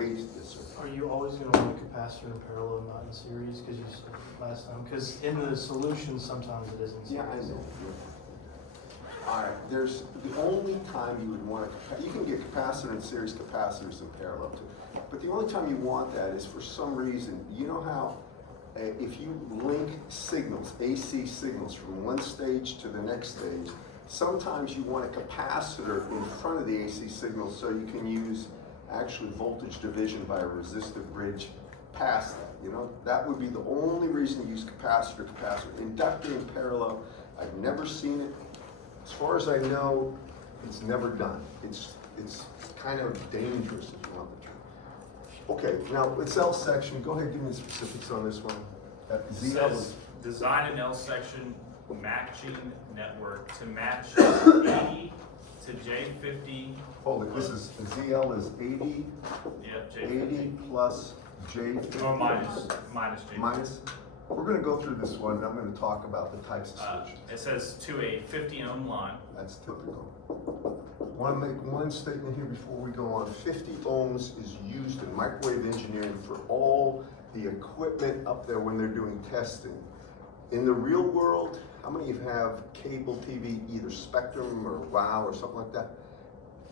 ways to sir. Are you always going to want a capacitor in parallel, not in series? Because you said last time. Because in the solution, sometimes it is in series. Yeah, I know. All right, there's the only time you would want you can get capacitor in series, capacitors in parallel too. But the only time you want that is for some reason, you know how if you link signals, AC signals from one stage to the next stage, sometimes you want a capacitor in front of the AC signal so you can use actually voltage division by a resistive bridge past that. You know, that would be the only reason to use capacitor. Inductor in parallel, I've never seen it. As far as I know, it's never done. It's kind of dangerous if you want the truth. Okay, now it's L section. Go ahead, give me the specifics on this one. It says design an L section matching network to match 80 to J50. Hold it, this is ZL is 80, Yep, J50. 80 plus J50. Or minus J50. Minus. We're going to go through this one, and I'm going to talk about the types of solutions. It says to a 50 ohm line. That's typical. I want to make one statement here before we go on. 50 ohms is used in microwave engineering for all the equipment up there when they're doing testing. In the real world, how many of you have cable TV, either Spectrum or WOW or something like that?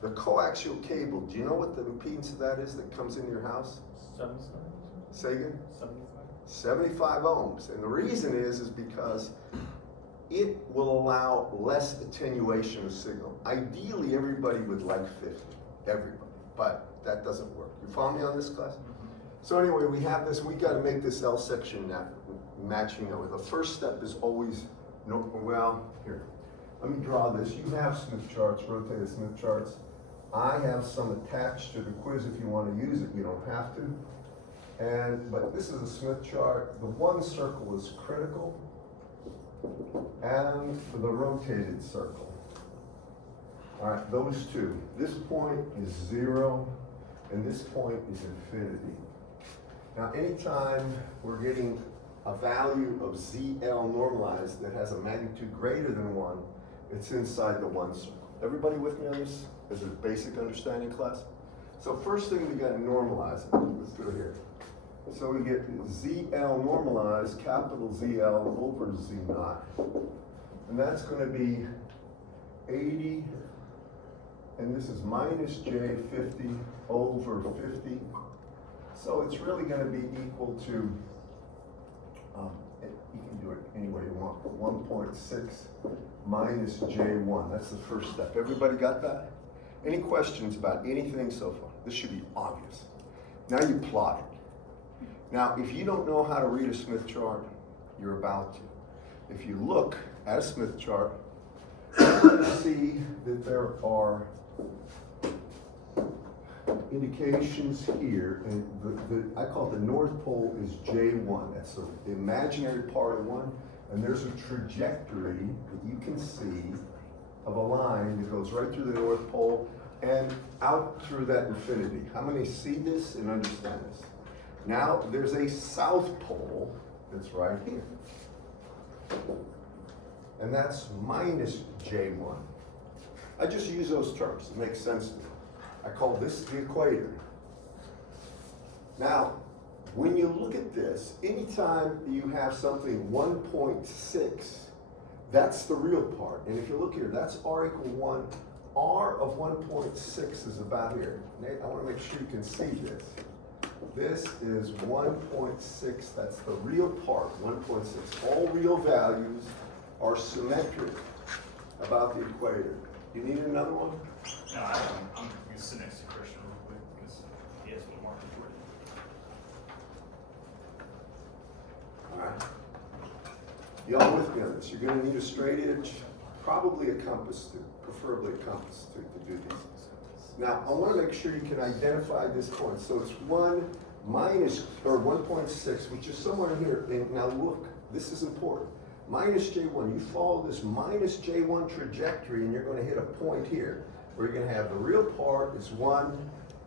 The coaxial cable, do you know what the impedance of that is that comes into your house? 75. Say again? 75. 75 ohms. And the reason is because it will allow less attenuation of signal. Ideally, everybody would like 50, everybody, but that doesn't work. You follow me on this, class? So anyway, we have this, we got to make this L section matching network. The first step is always, here, let me draw this. You have Smith charts, rotated Smith charts. I have some attached to the quiz if you want to use it, you don't have to. But this is a Smith chart. The one circle is critical, and the rotated circle. All right, those two. This point is 0, and this point is infinity. Now, anytime we're getting a value of ZL normalized that has a magnitude greater than 1, it's inside the one circle. Everybody with me on this? Is it basic understanding, class? So first thing, we got to normalize it. Let's go here. So we get ZL normalized, capital ZL over Z naught. And that's going to be 80, and this is minus J50 over 50. So it's really going to be equal to, you can do it any way you want, 1.6 minus J1. That's the first step. Everybody got that? Any questions about anything so far? This should be obvious. Now you plot it. Now, if you don't know how to read a Smith chart, you're about to. If you look at a Smith chart, you're going to see that there are indications here, and I call it the North Pole is J1. That's the imaginary part of 1, and there's a trajectory that you can see of a line that goes right through the North Pole and out through that infinity. How many see this and understand this? Now, there's a South Pole that's right here. And that's minus J1. I just use those terms. It makes sense to me. I call this the equator. Now, when you look at this, anytime you have something 1.6, that's the real part. And if you look here, that's R equal 1. R of 1.6 is about here. Nate, I want to make sure you can see this. This is 1.6, that's the real part, 1.6. All real values are symmetric about the equator. You need another one? No, I'm going to sit next to Christian real quick because he has one more important. All right. Y'all with me on this? You're going to need a straight edge, probably a compass tube, preferably a compass tube to do these. Now, I want to make sure you can identify this point. So it's 1 minus, or 1.6, which is somewhere in here. And now look, this is important. Minus J1, you follow this minus J1 trajectory, and you're going to hit a point here, where you're going to have the real part is 1,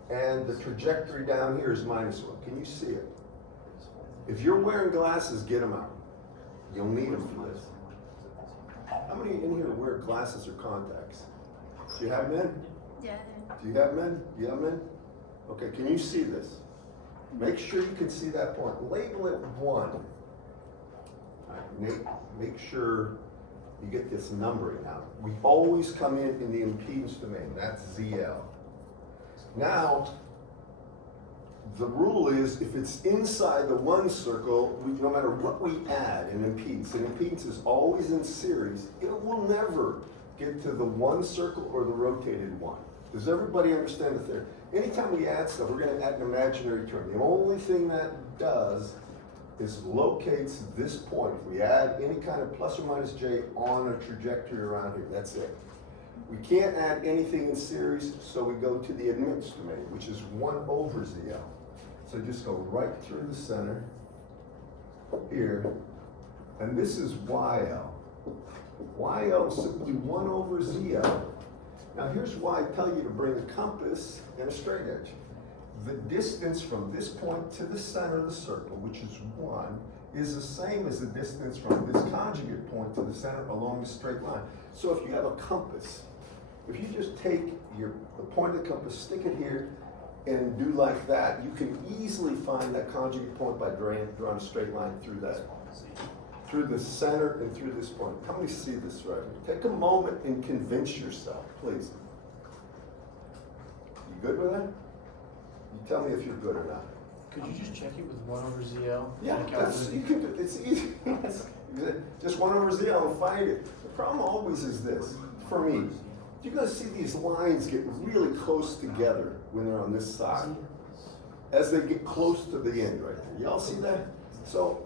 and the trajectory down here is minus 1. Can you see it? If you're wearing glasses, get them out. You'll need them for this. How many in here wear glasses or contacts? Do you have men? Yeah. Do you have men? Do you have men? Okay, can you see this? Make sure you can see that point. Label it 1. All right, make sure you get this numbering out. We always come in the impedance domain. That's ZL. Now, the rule is if it's inside the 1 circle, no matter what we add an impedance is always in series, it will never get to the 1 circle or the rotated 1. Does everybody understand the theory? Anytime we add stuff, we're going to add an imaginary term. The only thing that does is locates this point. If we add any kind of plus or minus j on a trajectory around here, that's it. We can't add anything in series, so we go to the admittance domain, which is 1 over ZL. So just go right through the center here, and this is YL. YL is simply 1 over ZL. Now here's why I tell you to bring a compass and a straight edge. The distance from this point to the center of the circle, which is 1, is the same as the distance from this conjugate point to the center along the straight line. So if you have a compass, if you just take the point of the compass, stick it here, and do like that, you can easily find that conjugate point by drawing a straight line through that. Through the center and through this point. How many see this right here? Take a moment and convince yourself, please. You good with that? You tell me if you're good or not. Could you just check it with 1 over ZL? Yeah, you can do, it's easy. Just 1 over ZL and find it. The problem always is this, for me. You're going to see these lines get really close together when they're on this side. As they get close to the end right there. Y'all see that? So,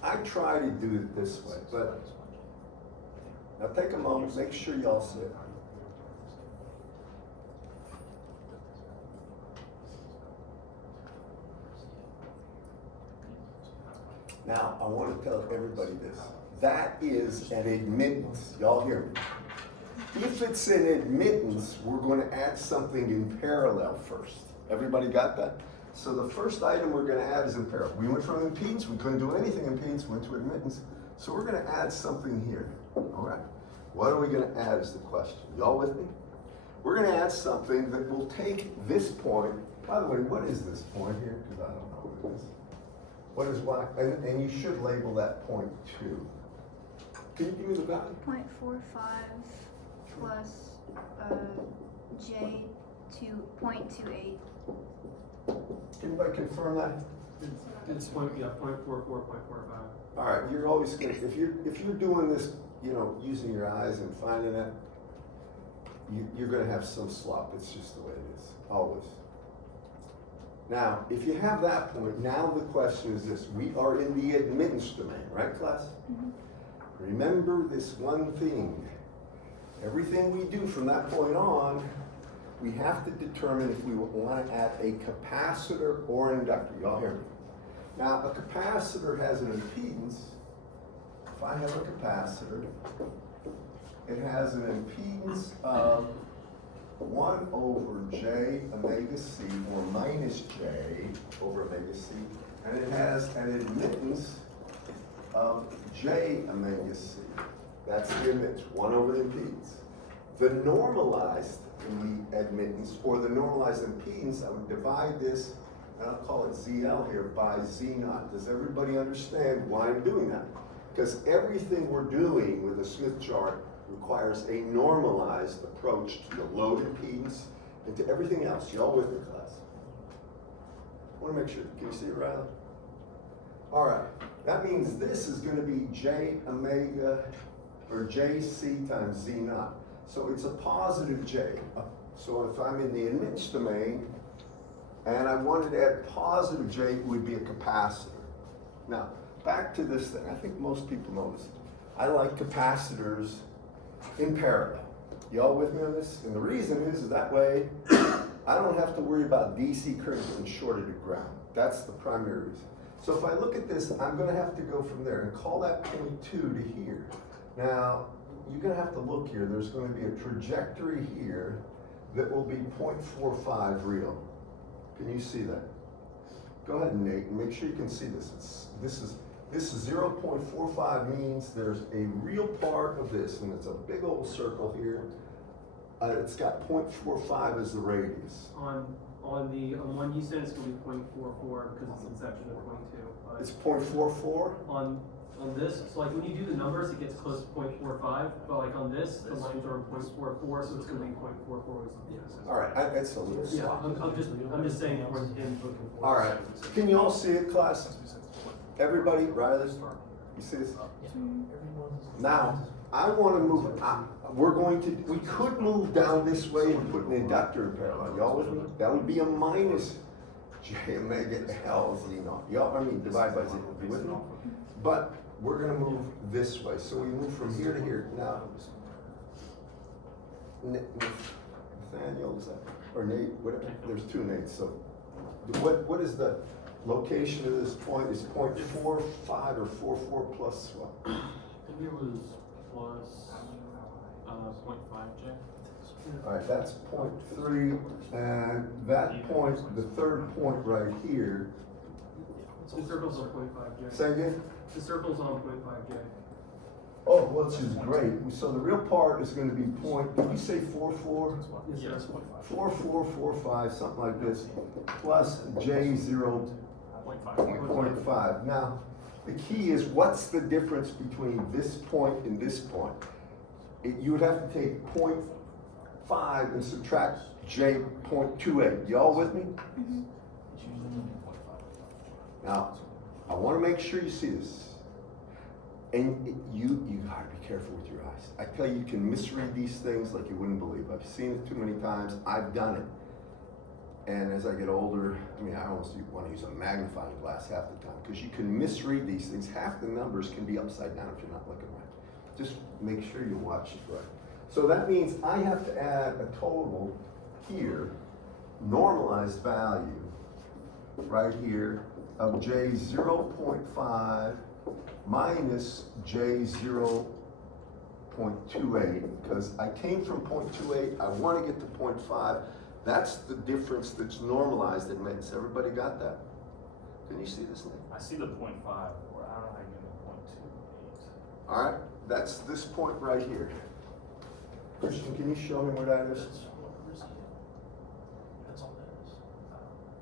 I try to do it this way, but now take a moment, make sure y'all see it. Now, I want to tell everybody this. That is an admittance. Y'all hear me? If it's an admittance, we're going to add something in parallel first. Everybody got that? So the first item we're going to add is in parallel. We went from impedance, we couldn't do anything impedance, went to admittance. So we're going to add something here. All right. What are we going to add is the question. Y'all with me? We're going to add something that will take this point. By the way, what is this point here? Because I don't know what it is. What is y? And you should label that point 2. Can you give me the value? 0.45 plus J to 0.28. Can anybody confirm that? It's 0.44, 0.45. All right, you're always gonna, if you're doing this, using your eyes and finding it, you're gonna have some slop. It's just the way it is, always. Now, if you have that point, now the question is this: we are in the admittance domain, right, class? Mm-hmm. Remember this one thing. Everything we do from that point on, we have to determine if we want to add a capacitor or an inductor. Y'all hear me? Now, a capacitor has an impedance. If I have a capacitor, it has an impedance of 1 over J omega C, or minus J over omega C, and it has an admittance of J omega C. That's the admittance, 1 over the impedance. The normalized admittance, or the normalized impedance, I would divide this, and I'll call it ZL here, by Z0. Does everybody understand why I'm doing that? Because everything we're doing with a Smith chart requires a normalized approach to the load impedance and to everything else. Y'all with me, class? I want to make sure. Can you see it, Riley? All right. That means this is going to be J omega, or JC times Z0. So it's a positive J. So if I'm in the admittance domain and I wanted to add positive J, it would be a capacitor. Now, back to this thing. I think most people know this. I like capacitors in parallel. Y'all with me on this? And the reason is that way I don't have to worry about DC current getting shorted to ground. That's the primary reason. So if I look at this, I'm going to have to go from there and call that point 2 to here. Now, you're going to have to look here. There's going to be a trajectory here that will be 0.45 real. Can you see that? Go ahead, Nate, and make sure you can see this. This is 0.45 means there's a real part of this, and it's a big old circle here. It's got 0.45 as the radius. On On one you said it's gonna be 0.44 because it's inception of 0.2. It's 0.44? On this, so like when you do the numbers, it gets close to 0.45, but like on this, the lines are 0.44, so it's gonna be 0.44. All right, that's a little Yeah, slow. I'm just saying for him looking for. All right, can you all see it, class? Everybody, Riley, you see this? Now, I want to move, we could move down this way and put an inductor in parallel. Y'all with me? That would be a minus J omega L Z naught. Y'all, I mean, divide by Z. You with me? But we're going to move this way. So we move from here to here. Now, Nathaniel, is that, or Nate, whatever, there's two Nates. So what is the location of this point? Is 0.45 or 44 plus what? Maybe it was plus 0.5 J. All right, that's 0.3, and that point, the third point right here, The circle's on 0.5 J. say again? The circle's on 0.5 J. Oh, which is great. So the real part is going to be did you say 44? Yes, sir. 4445, something like this, plus J 0.5. Now, the key is what's the difference between this point and this point? You would have to take 0.5 and subtract J 0.28. Y'all with me? Now, I want to make sure you see this. And you gotta be careful with your eyes. I tell you can misread these things like you wouldn't believe. I've seen it too many times. I've done it. And as I get older, I mean, I almost want to use a magnifying glass half the time because you can misread these things. Half the numbers can be upside down if you're not looking right. Just make sure you watch it right. So that means I have to add a total here, normalized value, right here, of J 0.5 minus J 0.28, because I came from 0.28, I want to get to 0.5. That's the difference that's normalized in minutes. Everybody got that? Can you see this thing? I see the 0.5, or I don't know how you get the 0.28. All right, that's this point right here. Christian, can you show me where that is?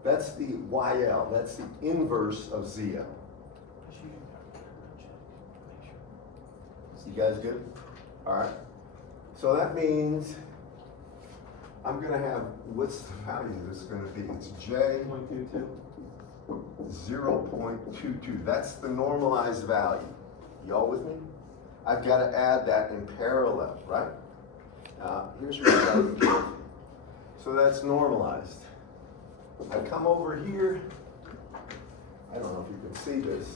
That's the YL, that's the inverse of ZL. You guys good? All right. So that means I'm gonna have, what's the value this is gonna be? It's J 0.22. That's the normalized value. Y'all with me? I've got to add that in parallel, right? Here's what you gotta be careful. So that's normalized. I come over here. I don't know if you can see this.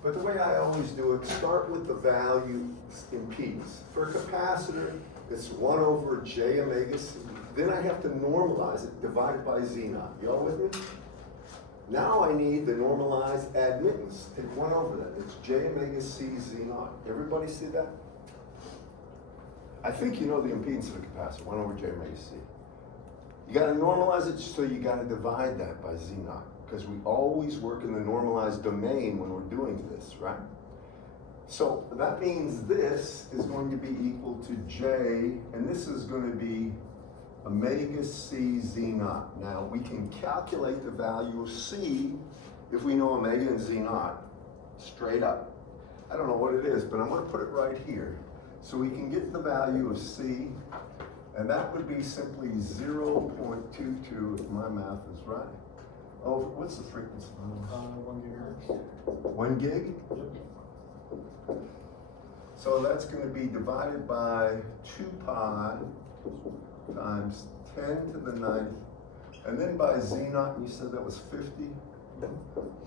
But the way I always do it, start with the value in P's. For a capacitor, it's 1 over J omega C. Then I have to normalize it, divided by Z naught. Y'all with me? Now I need the normalized admittance. Take 1 over that. It's J omega C Z naught. Everybody see that? I think you know the impedance of a capacitor, 1 over J omega C. You gotta normalize it, so you gotta divide that by Z naught. Because we always work in the normalized domain when we're doing this, right? So that means this is going to be equal to J, and this is going to be omega C Z naught. Now we can calculate the value of C if we know omega and Z naught straight up. I don't know what it is, but I'm going to put it right here. So we can get the value of C, and that would be simply 0.22 if my math is right. Oh, what's the frequency? 1 gigahertz. 1 gig? So that's going to be divided by 2 pi times 10 to the 9th, and then by Z naught, you said that was 50?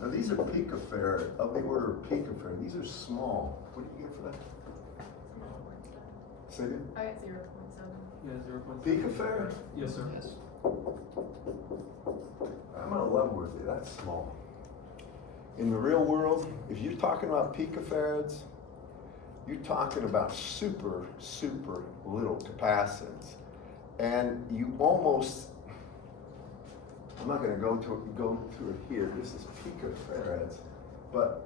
Now these are picofarad, of the order of picofarad. These are small. What do you get for that? Say it. I got 0.7. Yeah, 0.7. Picofarad? Yes, sir. Yes. I'm on a level with you, that's small. In the real world, if you're talking about picofarads, you're talking about super, super little capacitance. And you almost, I'm not gonna go through it here, this is picofarads, but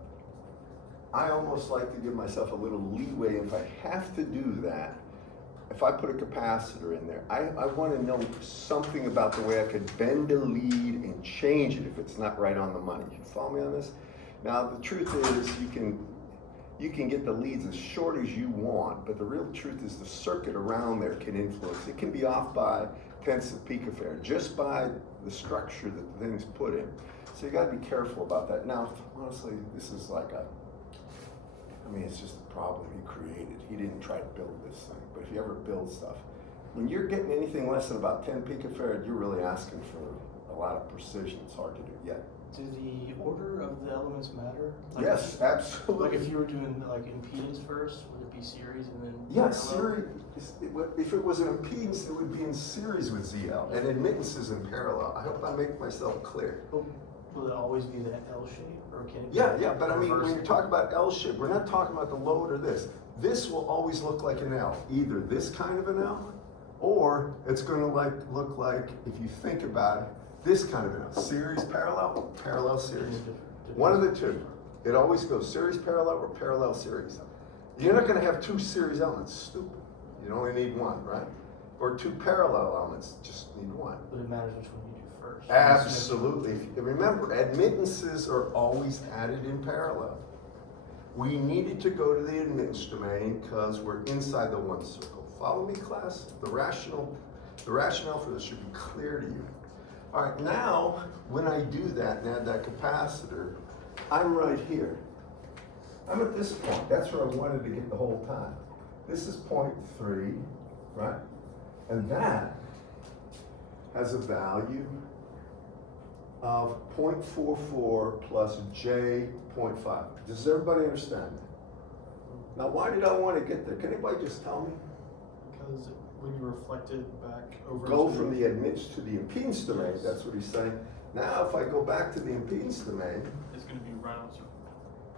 I almost like to give myself a little leeway if I have to do that. if I put a capacitor in there, I want to know something about the way I could bend a lead and change it if it's not right on the money. You follow me on this? Now, the truth is you can get the leads as short as you want, but the real truth is the circuit around there can influence. It can be off by tenths of picofarad, just by the structure that the thing's put in. So you gotta be careful about that. Now, honestly, this is like it's just a problem he created. He didn't try to build this thing, but if you ever build stuff, when you're getting anything less than about 10 picofarad, you're really asking for a lot of precision. It's hard to do yet. Do the order of the elements matter? Yes, absolutely. Like if you were doing like impedance first, would it be series and then Yeah, parallel? if it was an impedance, it would be in series with ZL, and admittance is in parallel. I hope I make myself clear. Oh, will it always be that L shape, or can it be Yeah, but I mean, when reversed? you talk about L shape, we're not talking about the load or this. This will always look like an L, either this kind of an L, or it's gonna look like, if you think about it, this kind of an L. Series, parallel, parallel, series. One of the two. It always goes series, parallel, or parallel, series. You're not gonna have two series elements, stupid. You only need one, right? Or two parallel elements, just need one. But it matters which one you do first. Absolutely. Remember, admittances are always added in parallel. We needed to go to the admittance domain because we're inside the one circle. Follow me, class? The rationale for this should be clear to you. All right, now, when I do that and add that capacitor, I'm right here. I'm at this point. That's where I wanted to get the whole time. This is 0.3, right? And that has a value of 0.44 plus J 0.5. Does everybody understand that? Now, why did I want to get there? Can anybody just tell me? Because when you reflect it back over Go to from the admittance to the impedance domain, that's what he's saying. Now, if I go back to the impedance domain, It's gonna be right on circle.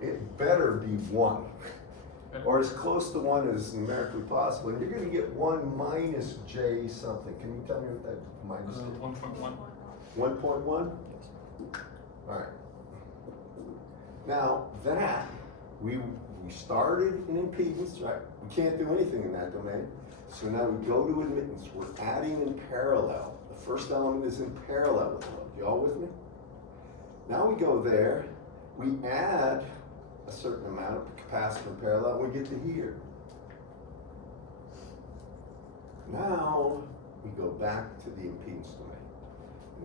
it better be 1. Or as close to 1 as numerically possible. And you're gonna get 1 minus J something. Can you tell me what that minus is? 1.1. 1.1? All right. Now, that, we started in impedance, right? We can't do anything in that domain. So now we go to admittance. We're adding in parallel. The first element is in parallel with the load. You all with me? Now we go there. We add a certain amount of capacitor in parallel, and we get to here. Now we go back to the impedance domain.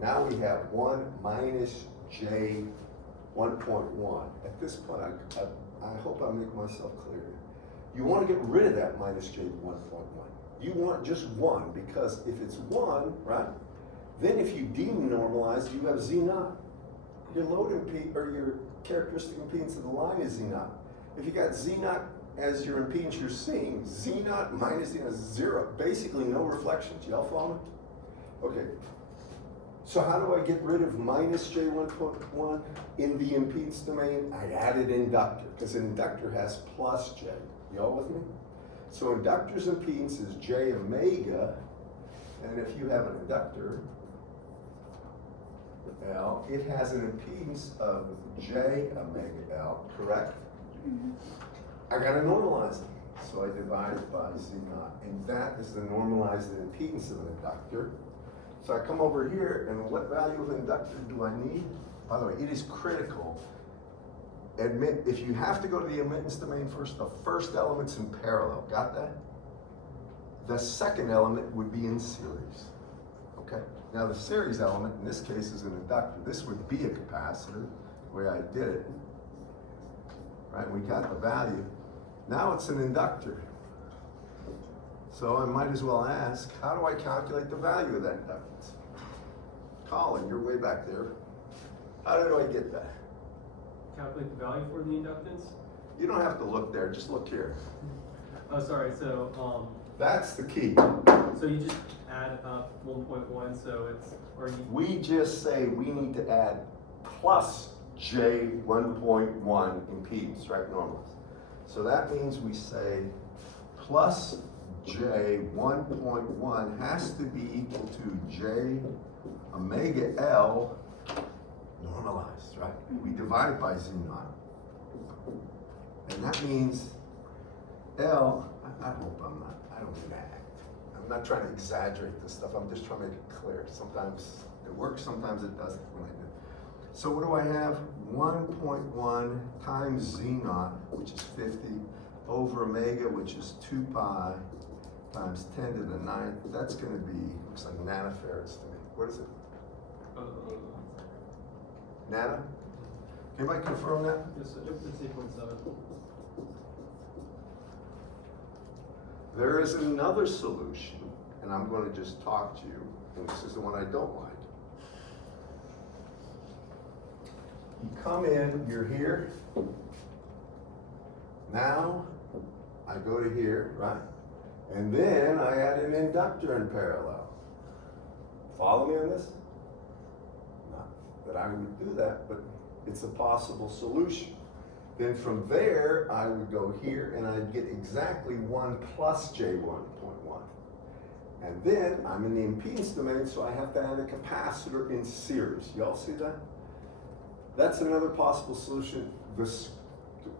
Now we have 1 minus J 1.1. At this point, I hope I make myself clear. You want to get rid of that minus J 1.1. You want just 1, because if it's 1, right, then if you denormalize, you have Z naught. Your load impedance, or your characteristic impedance of the line is Z naught. If you got Z naught as your impedance you're seeing, Z naught minus Z naught is 0. Basically no reflections. Y'all follow me? Okay. So how do I get rid of minus J 1.1 in the impedance domain? I added inductor, because an inductor has plus J. Y'all with me? So inductor's impedance is J omega, and if you have an inductor, L, it has an impedance of J omega L, correct? I gotta normalize it. So I divide it by Z naught, and that is the normalized impedance of an inductor. So I come over here, and what value of inductor do I need? By the way, it is critical. Admit, if you have to go to the admittance domain first, the first element's in parallel, got that? The second element would be in series, okay? Now the series element, in this case, is an inductor. This would be a capacitor, the way I did it. Right, we got the value. Now it's an inductor. So I might as well ask, how do I calculate the value of that inductance? Colin, you're way back there. How do I get that? Calculate the value for the inductance? You don't have to look there, just look here. Oh, sorry, so, That's the key. so you just add up 1.1, so it's, or you, We just say we need to add plus J 1.1 impedance, right, normalized. So that means we say plus J 1.1 has to be equal to J omega L normalized, right? We divide it by Z naught. And that means L, I hope I don't get hacked. I'm not trying to exaggerate this stuff, I'm just trying to make it clear. Sometimes it works, sometimes it doesn't when I do. So what do I have? 1.1 times Z naught, which is 50, over omega, which is 2 pi, times 10 to the 9th. That's gonna be, looks like nanofarads to me. What is it? Nano? Anybody confirm that? Yes, it's 8.7. There is another solution, and I'm going to just talk to you, and this is the one I don't like. You come in, you're here. Now, I go to here, right? And then I add an inductor in parallel. Follow me on this? Not that I would do that, but it's a possible solution. Then from there, I would go here and I'd get exactly 1 plus J1.1. And then I'm in the impedance domain, so I have to add a capacitor in series. Y'all see that? That's another possible solution. This,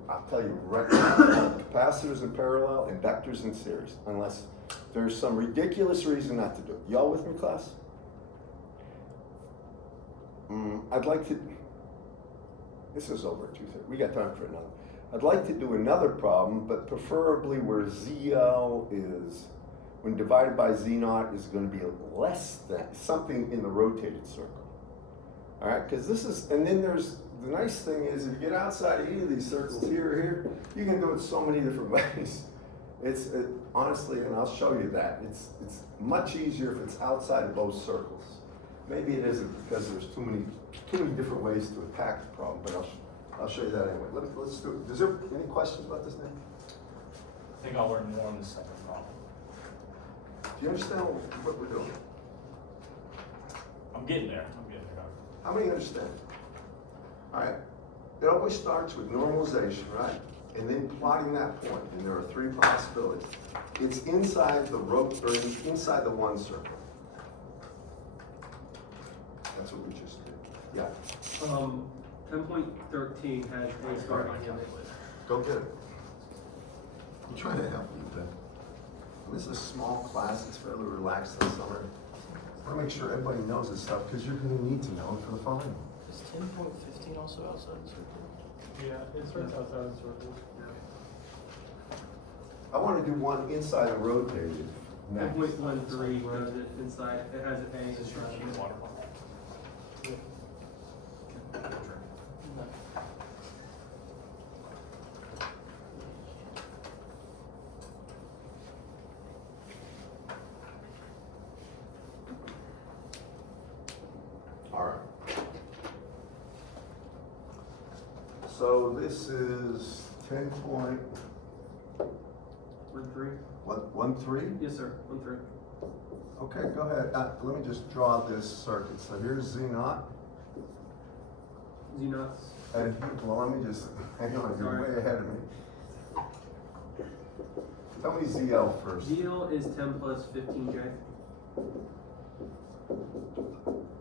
I'll tell you right now, capacitors in parallel, inductors in series, unless there's some ridiculous reason not to do it. Y'all with me, class? I'd like to, this is over 2:30, we got time for another. I'd like to do another problem, but preferably where ZL is, when divided by Z naught, is going to be less than something in the rotated circle. All right, because this is, and then there's, the nice thing is if you get outside of either of these circles here or here, you can do it so many different ways. It's honestly, and I'll show you that, it's much easier if it's outside of both circles. Maybe it isn't because there's too many different ways to attack the problem, but I'll show you that anyway. Let's do it. Is there any questions about this thing? I think I'll learn more on the second problem. Do you understand what we're doing? I'm getting there. How many understand? All right. It always starts with normalization, right? And then plotting that point. And there are 3 possibilities. It's inside the rope, or inside the one circle. That's what we just did. Yeah. 10.13 has a star behind it. Go get it. I'm trying to help you, but this is a small class. It's fairly relaxed this summer. I want to make sure everybody knows this stuff because you're going to need to know it for the following. Is 10.15 also outside the circle? Yeah, it's right outside the circle. I want to do one inside a rotated. next. 10.13 does it inside. It has a Is this your key water bottle? All right. So this is 10.13. 1.3. Yes, sir. 1.3. Okay, go ahead. Let me just draw this circuit. So here's Z naught. Z naughts. And well, let me just hang on. You're way ahead of me. Tell me ZL first. ZL is 10 plus 15J.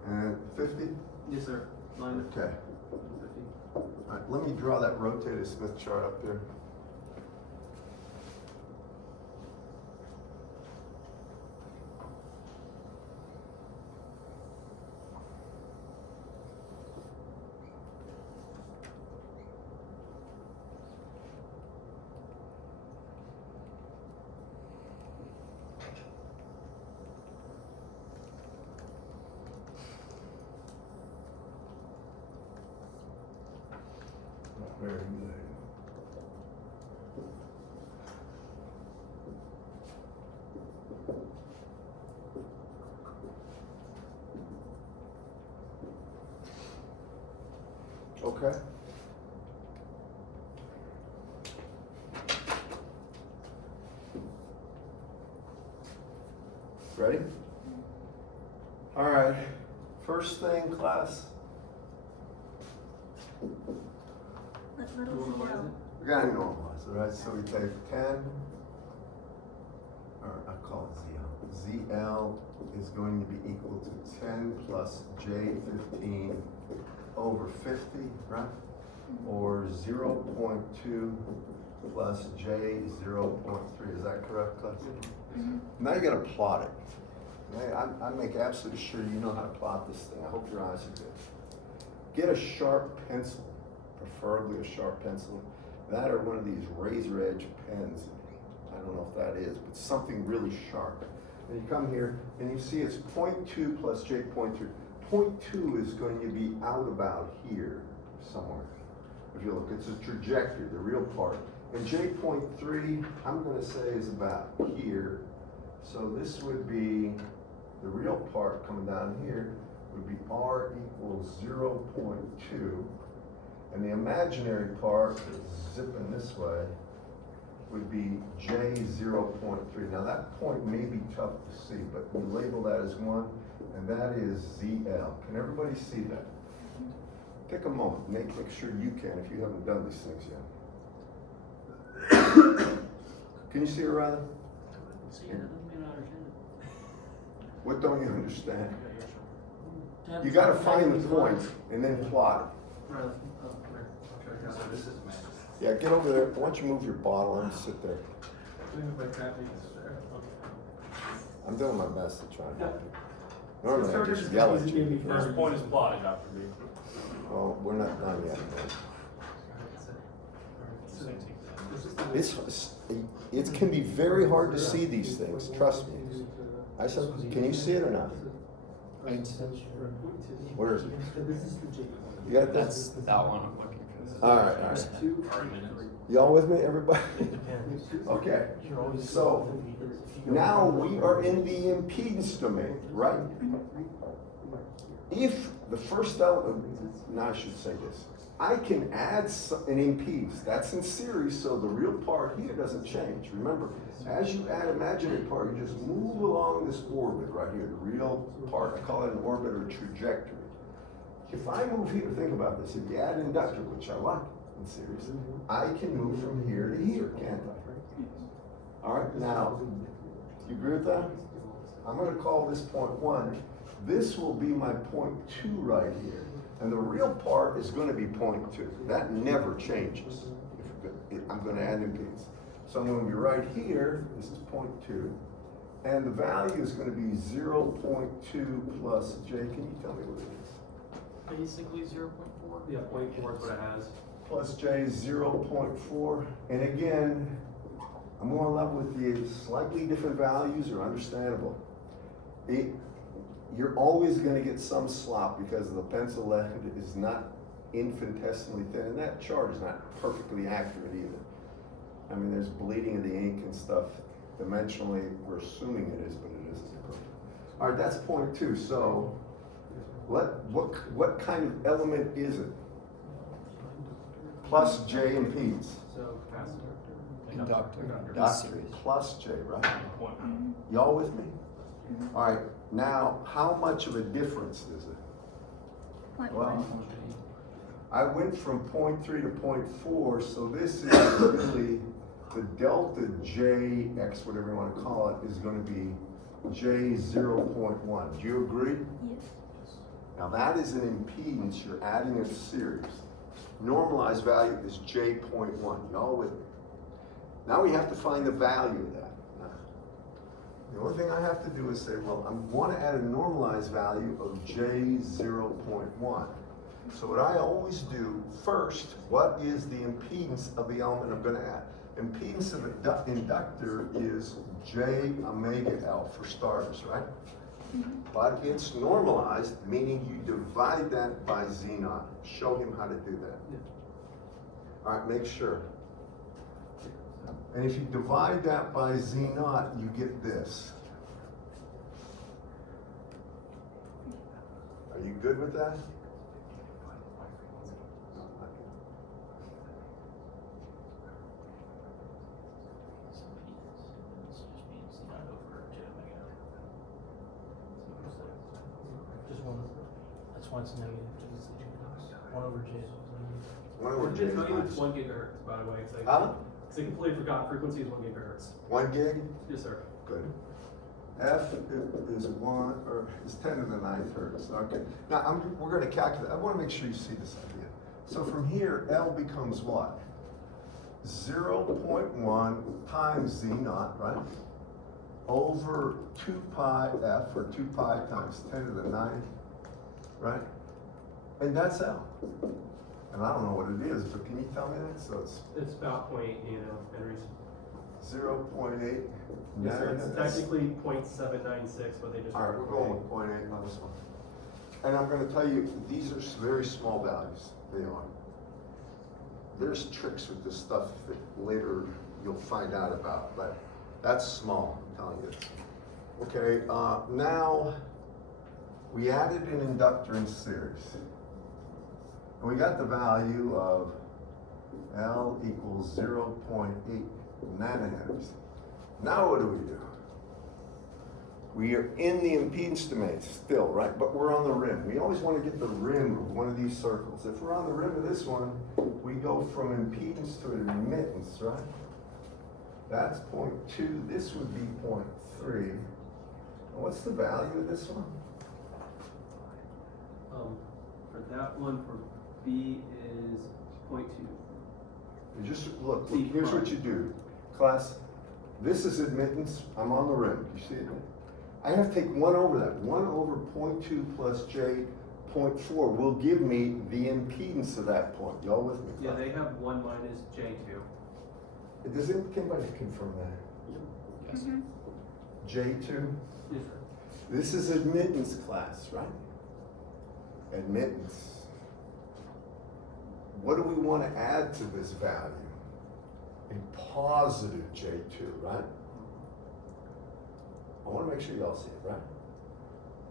And 50. Yes, sir. Line Okay. 50. All right. Let me draw that rotated Smith chart up there. Very good. Okay. Ready? All right. First thing, class. Little Normalize ZL. it. We gotta normalize it, right? So we take 10, or I call it ZL. ZL is going to be equal to 10 plus J15 over 50, right? Or 0.2 plus J 0.3, is that correct, class? Now you gotta plot it. I make absolutely sure you know how to plot this thing. I hope your eyes are good. Get a sharp pencil, preferably a sharp pencil. That or one of these razor edge pens. I don't know if that is, but something really sharp. And you come here and you see it's 0.2 plus J 0.3. 0.2 is going to be out about here somewhere. If you look, it's a trajectory, the real part. And J 0.3, I'm going to say is about here. So this would be, the real part coming down here would be R equals 0.2. And the imaginary part, zipping this way, would be J 0.3. Now that point may be tough to see, but we label that as 1, and that is ZL. Can everybody see that? Take a moment, make sure you can if you haven't done these things yet. Can you see it, Riley? What don't you understand? You gotta find the point and then plot it. Riley, oh, come here. I'll show you how. So this is math. Yeah, get over there. Why don't you move your bottle and sit there? I'm doing my best to try and help you. Normally I just yell at you. First point is plotted, Dr. B. Well, we're not done yet. It can be very hard to see these things, trust me. I said, can you see it or not? Where is it? You got that? That's that one I'm looking for. All right. Y'all with me, everybody? It depends. Okay, You're always- so now we are in the impedance domain, right? If the first element, now I should say this, I can add an impedance, that's in series, so the real part here doesn't change. Remember, as you add imaginary part, you just move along this orbit right here, the real part, I call it an orbit or trajectory. If I move here, think about this, if you add inductor, which I like in series, I can move from here to here, can't I? All right, now, you agree with that? I'm gonna call this point 1. This will be my point 2 right here. And the real part is gonna be point 2. That never changes. I'm gonna add impedance. So I'm gonna be right here, this is point 2. And the value is gonna be 0.2 plus J, can you tell me what it is? Basically 0.4. Yeah, 0.4 is what it has. Plus J 0.4. And again, I'm going level with you. Slightly different values are understandable. You're always going to get some slop because the pencil lead is not infinitesimally thin, and that chart is not perfectly accurate either. I mean, there's bleeding of the ink and stuff. Dimensionally, we're assuming it is, but it isn't perfect. All right, that's point 2. So, what kind of element is it? Plus J impedance. So capacitor. Inductor. Inductor plus J, right? Point. Y'all with me? All right, now, how much of a difference is it? Point Well, one. I went from 0.3 to 0.4, so this is really the delta Jx, whatever you want to call it, is going to be J 0.1. Do you agree? Yes. Now that is an impedance, you're adding a series. Normalized value is J.1. Y'all with me? Now we have to find the value of that. Now, the only thing I have to do is say, well, I want to add a normalized value of J 0.1. So what I always do first, what is the impedance of the element I'm going to add? Impedance of an inductor is J omega L for starters, right? But it's normalized, meaning you divide that by Z0. Show him how to do that. All right, make sure. And if you divide that by Z0, you get this. Are you good with that? Just one. That's why it's negative. Because it's the 1 over J. is negative. 1 over J It's not even is 1 gigahertz, by the way. Because Huh? I completely forgot frequency is 1 gigahertz. 1 gig? Yes, sir. Good. F is 1, or is 10 to the 9th hertz. Okay. Now we're going to calculate. I want to make sure you see this idea. So from here, L becomes what? 0.1 times Z naught, right? Over 2 pi F, or 2 pi times 10 to the 9th, right? And that's L. And I don't know what it is, but can you tell me that? So it's about 0.8, Henry's. 0.8. Yeah, so it's technically 0.796, but they just. All right, we're going with 0.8 on this one. And I'm gonna tell you, these are very small values, they are. There's tricks with this stuff that later you'll find out about, but that's small, I'm telling you. Okay, now we added an inductor in series. And we got the value of L equals 0.8 nanohenries. Now what do? We are in the impedance domain still, right? But we're on the rim. We always want to get the rim of one of these circles. If we're on the rim of this one, we go from impedance to admittance, right? That's 0.2. This would be 0.3. And what's the value of this one? For that one, for B is 0.2. You just look, here's what you do. Class, this is admittance. I'm on the rim. You see it? I have to take 1 over that. 1 over 0.2 plus J 0.4 will give me the impedance of that point. Y'all with me? Yeah, they have 1 minus J2. Does anybody confirm that? Yes. J2? Yes, sir. This is admittance class, right? Admittance. What do we want to add to this value? A positive J2, right? I want to make sure y'all see it, right?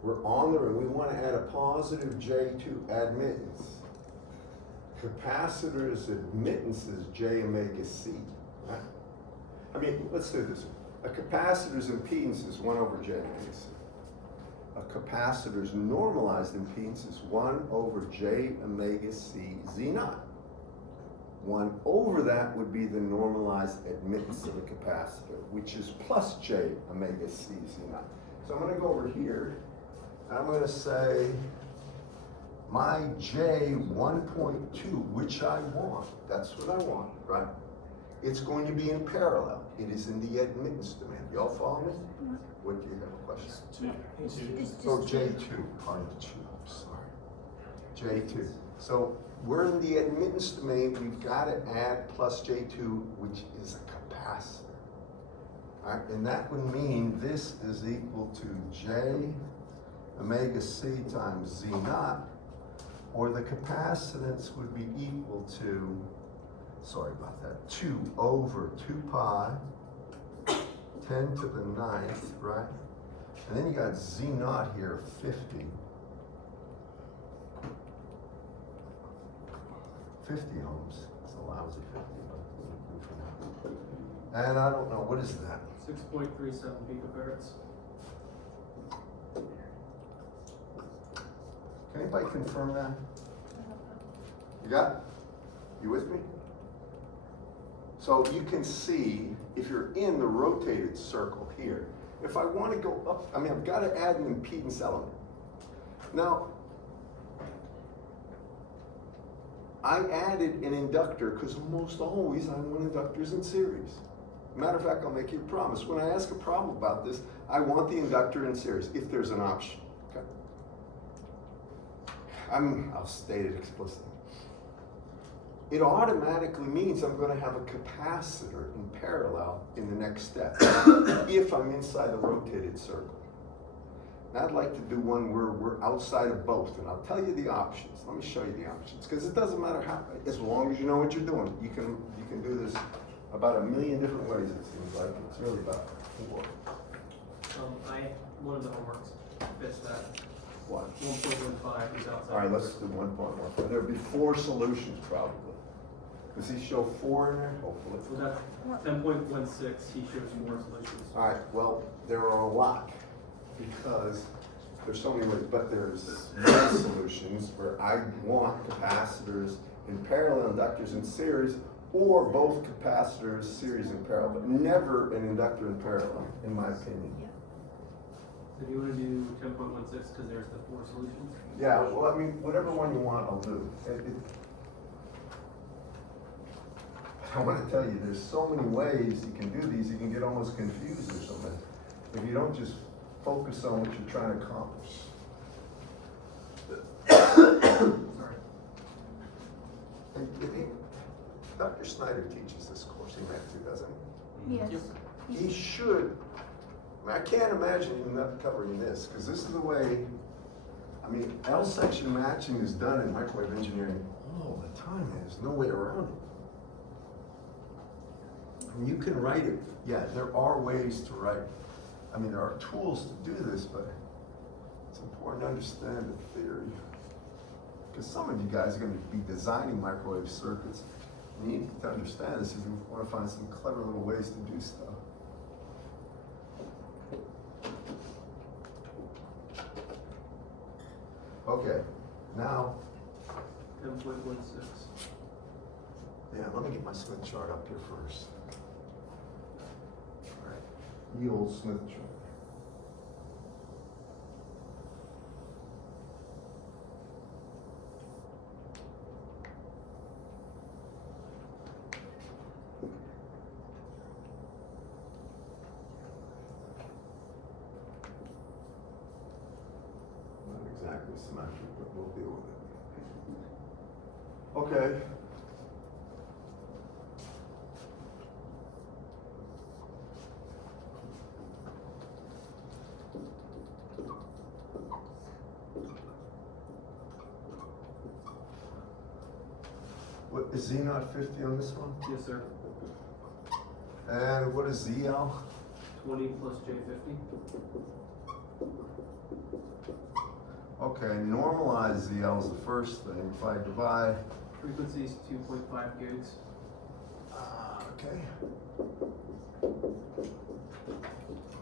We're on the rim. We want to add a positive J2 admittance. Capacitor's admittance is J omega C, right? I mean, let's do this. A capacitor's impedance is 1 over J omega C. A capacitor's normalized impedance is 1 over J omega C Z naught. 1 over that would be the normalized admittance of a capacitor, which is plus J omega C Z naught. So I'm going to go over here, and I'm going to say my J 1.2, which I want. That's what I want, right? It's going to be in parallel. It is in the admittance domain. Y'all follow me? What do you have a question? It's Oh, just J2, pardon me, I'm sorry. J2. So we're in the admittance domain, we've got to add plus J2, which is a capacitor. All right, and that would mean this is equal to J omega C times Z naught, or the capacitance would be equal to, sorry about that, 2 over 2 pi, 10 to the 9th, right? And then you got Z naught here, 50. 50 ohms. It's a lousy 50, but and I don't know, what is that? 6.37 picofards. Can anybody confirm that? You got it? You with me? So you can see, if you're in the rotated circle here, if I want to go up, I mean, I've got to add an impedance element. Now, I added an inductor because almost always I want inductors in series. Matter of fact, I'll make you a promise. When I ask a problem about this, I want the inductor in series, if there's an option, okay? I'll state it explicitly. It automatically means I'm going to have a capacitor in parallel in the next step, if I'm inside the rotated circle. And I'd like to do one where we're outside of both, and I'll tell you the options. Let me show you the options, because it doesn't matter how, as long as you know what you're doing. You can do this about a million different ways, it seems like. It's really about 4. One of the homeworks fits that. What? 1.15 is outside. All right, let's do 1.1. There'll be 4 solutions probably. Does he show 4 in there? Hopefully. So that's 10.16, he shows 4 solutions. All right, well, there are a lot, because there's so many ways, but there's no solutions where I want capacitors in parallel, inductors in series, or both capacitors series and parallel, but never an inductor in parallel, in my opinion. So do you want to do 10.16 because there's the 4 solutions? Yeah, well, I mean, whatever one you want, I'll do. I wanna tell you, there's so many ways you can do these, you can get almost confused or something, if you don't just focus on what you're trying to accomplish. Sorry. And Dr. Snyder teaches this course, he meant to, doesn't he? Yes. He should, I can't imagine him not covering this, because this is the way, L-section matching is done in microwave engineering all the time, and there's no way around it. And you can write it, yeah, there are ways to write. There are tools to do this, but it's important to understand the theory. Because some of you guys are going to be designing microwave circuits. You need to understand this if you want to find some clever little ways to do stuff. Okay, now, 10.16. yeah, let me get my Smith chart up here first. All right, yield Smith chart. Not exactly symmetric, but we'll deal with it. Okay. What is Z not 50 on this one? Yes, sir. And what is ZL? 20 plus J50. Okay, normalize ZL is the first thing. If I divide, Frequency is 2.5 gigs. okay.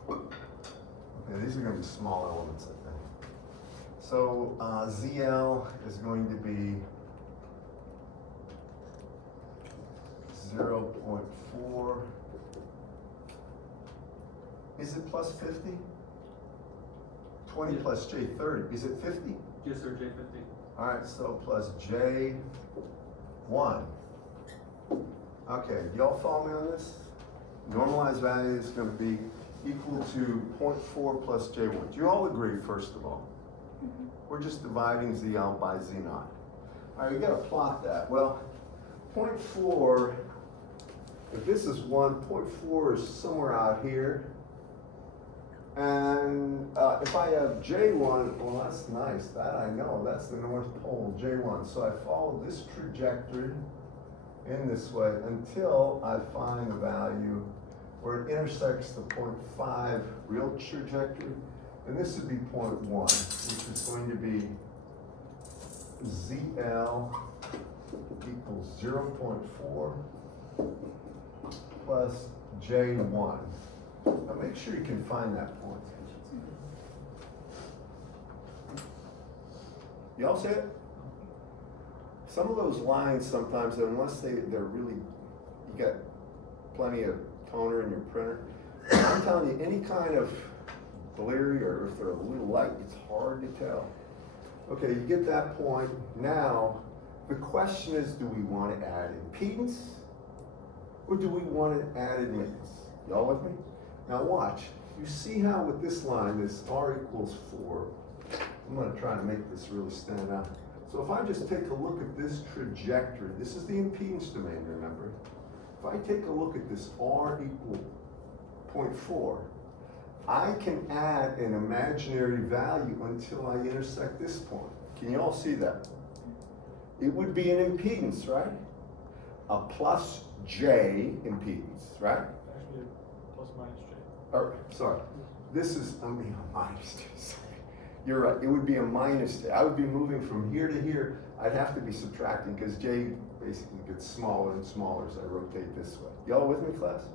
Okay, these are going to be small elements, I think. So ZL is going to be 0.4. Is it plus 50? 20 Yeah. plus J 30. Is it 50? Yes, sir, J50. All right, so plus J1. Okay, y'all follow me on this? Normalized value is going to be equal to 0.4 plus J1. Do you all agree, first of all? We're just dividing Z out by Z naught. All right, we got to plot that. Well, 0.4, if this is 1, 0.4 is somewhere out here. And if I have J1, well, that's nice, that I know, that's the North Pole, J1. So I follow this trajectory in this way until I find a value where it intersects the 0.5 real trajectory. And this would be 0.1, which is going to be ZL equals 0.4 plus J1. Now make sure you can find that point. Y'all see it? Some of those lines sometimes, unless they're really, you got plenty of toner in your printer. I'm telling you, any kind of blurry or if they're a little light, it's hard to tell. Okay, you get that point. Now, the question is, do we want to add impedance or do we want to add admittance? Y'all with me? Now watch, you see how with this line, this R equals 4, I'm going to try to make this really stand out. So if I just take a look at this trajectory, this is the impedance domain, remember? If I take a look at this R equal 0.4, I can add an imaginary value until I intersect this point. Can you all see that? It would be an impedance, right? A plus J impedance, right? Actually, plus minus J. Or, sorry, this is, a minus J, sorry. You're right, it would be a minus J. I would be moving from here to here. I'd have to be subtracting because J basically gets smaller and smaller as I rotate this way. Y'all with me, class?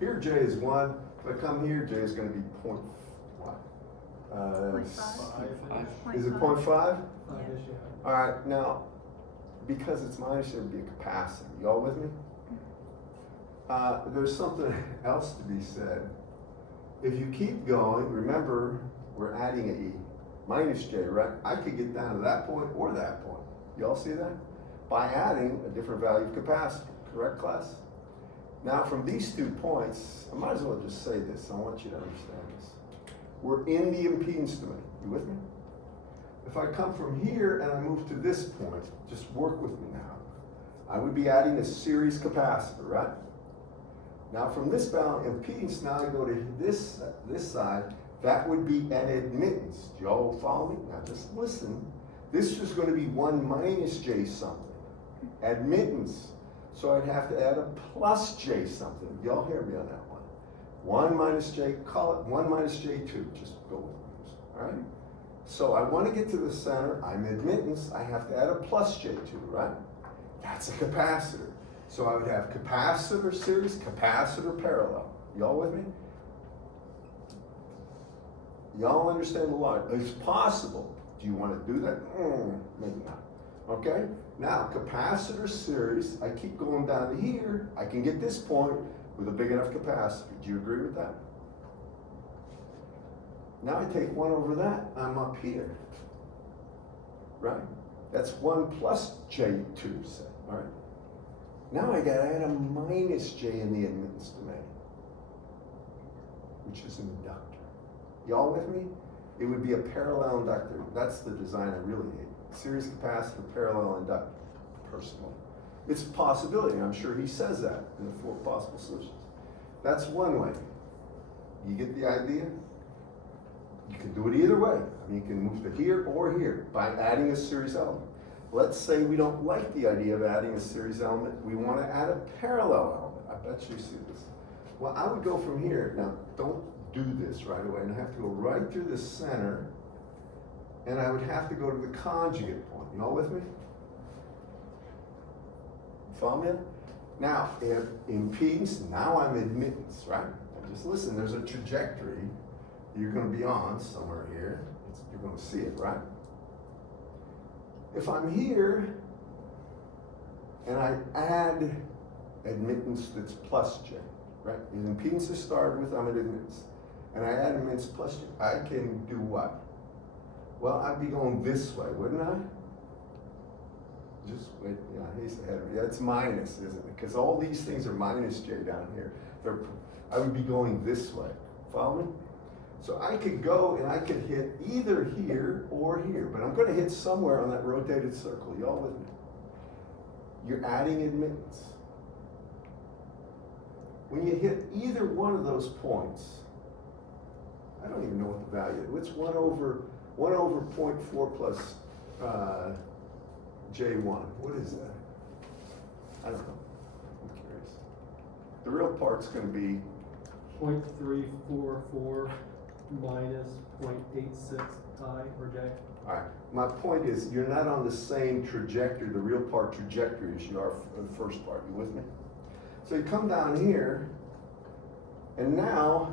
Here J is 1. If I come here, J is going to be what? 0.5. Is it 0.5? 5-ish, yeah. All right, now, because it's minus, there would be a capacity. Y'all with me? There's something else to be said. If you keep going, remember, we're adding an E, minus J, right? I could get down to that point or that point. Y'all see that? By adding a different value of capacity. correct, class? Now from these 2 points, I might as well just say this, I want you to understand this. We're in the impedance domain, you with me? If I come from here and I move to this point, just work with me now. I would be adding a series capacitor, right? Now from this bound impedance, now I go to this side, that would be an admittance. Do y'all follow me? Now just listen. This is going to be 1 minus J something. Admittance. So I'd have to add a plus J something. Y'all hear me on that one. 1 minus J, call it 1 minus J2. Just go with it. All right? So I want to get to the center. I'm admittance. I have to add a plus J2, right? That's a capacitor. So I would have capacitor series, capacitor parallel. Y'all with me? Y'all understand the logic? It's possible. Do you want to do that? Maybe not. Okay? Now, capacitor series, I keep going down to here. I can get this point with a big enough capacitor. Do you agree with that? Now I take 1 over that, I'm up here. Right? That's 1 plus J2, say. All right? Now I gotta add a minus J in the admittance domain, which is an inductor. Y'all with me? It would be a parallel inductor. That's the design I really hate. Series capacitor, parallel inductor, personally. It's a possibility, I'm sure he says that in the 4 possible solutions. That's one way. You get the idea? You can do it either way. I mean, you can move to here or here by adding a series element. Let's say we don't like the idea of adding a series element. We want to add a parallel element. I bet you see this. Well, I would go from here. Now, don't do this right away. And I have to go right through the center. And I would have to go to the conjugate point. You all with me? Follow me? Now, if impedance, now I'm admittance, right? Now just listen, there's a trajectory you're going to be on somewhere here. You're going to see it, right? If I'm here and I add admittance that's plus J, right? The impedance is started with, I'm at admittance. And I add admittance plus J, I can do what? Well, I'd be going this way, wouldn't I? Just wait, yeah, he's ahead of me. That's minus, isn't it? Because all these things are minus J down here. I would be going this way. Follow me? So I could go and I could hit either here or here, but I'm going to hit somewhere on that rotated circle. Y'all with me? You're adding admittance. When you hit either one of those points, I don't even know what the value is. It's 1 over 0.4 plus J1. What is that? I don't know. I'm curious. The real part's going to be 0.344 minus 0.86 I or J. all right. My point is, you're not on the same trajectory, the real part trajectory, as you are for the first part. You with me? So you come down here, and now,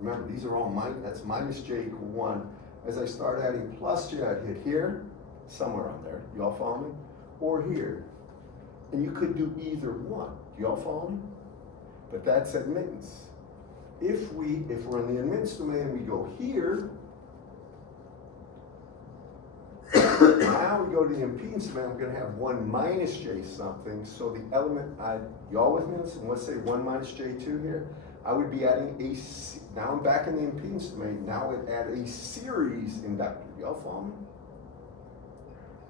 remember, these are all that's minus J equal 1. As I start adding plus J, I'd hit here, somewhere on there. You all follow me? Or here. And you could do either one. Do you all follow me? But that's admittance. If we're in the admittance domain, we go here. Now we go to the impedance domain, I'm going to have 1 minus J something. So the element, y'all with me? Let's say 1 minus J2 here. I would be adding now I'm back in the impedance domain. Now I would add a series inductor. Y'all follow me?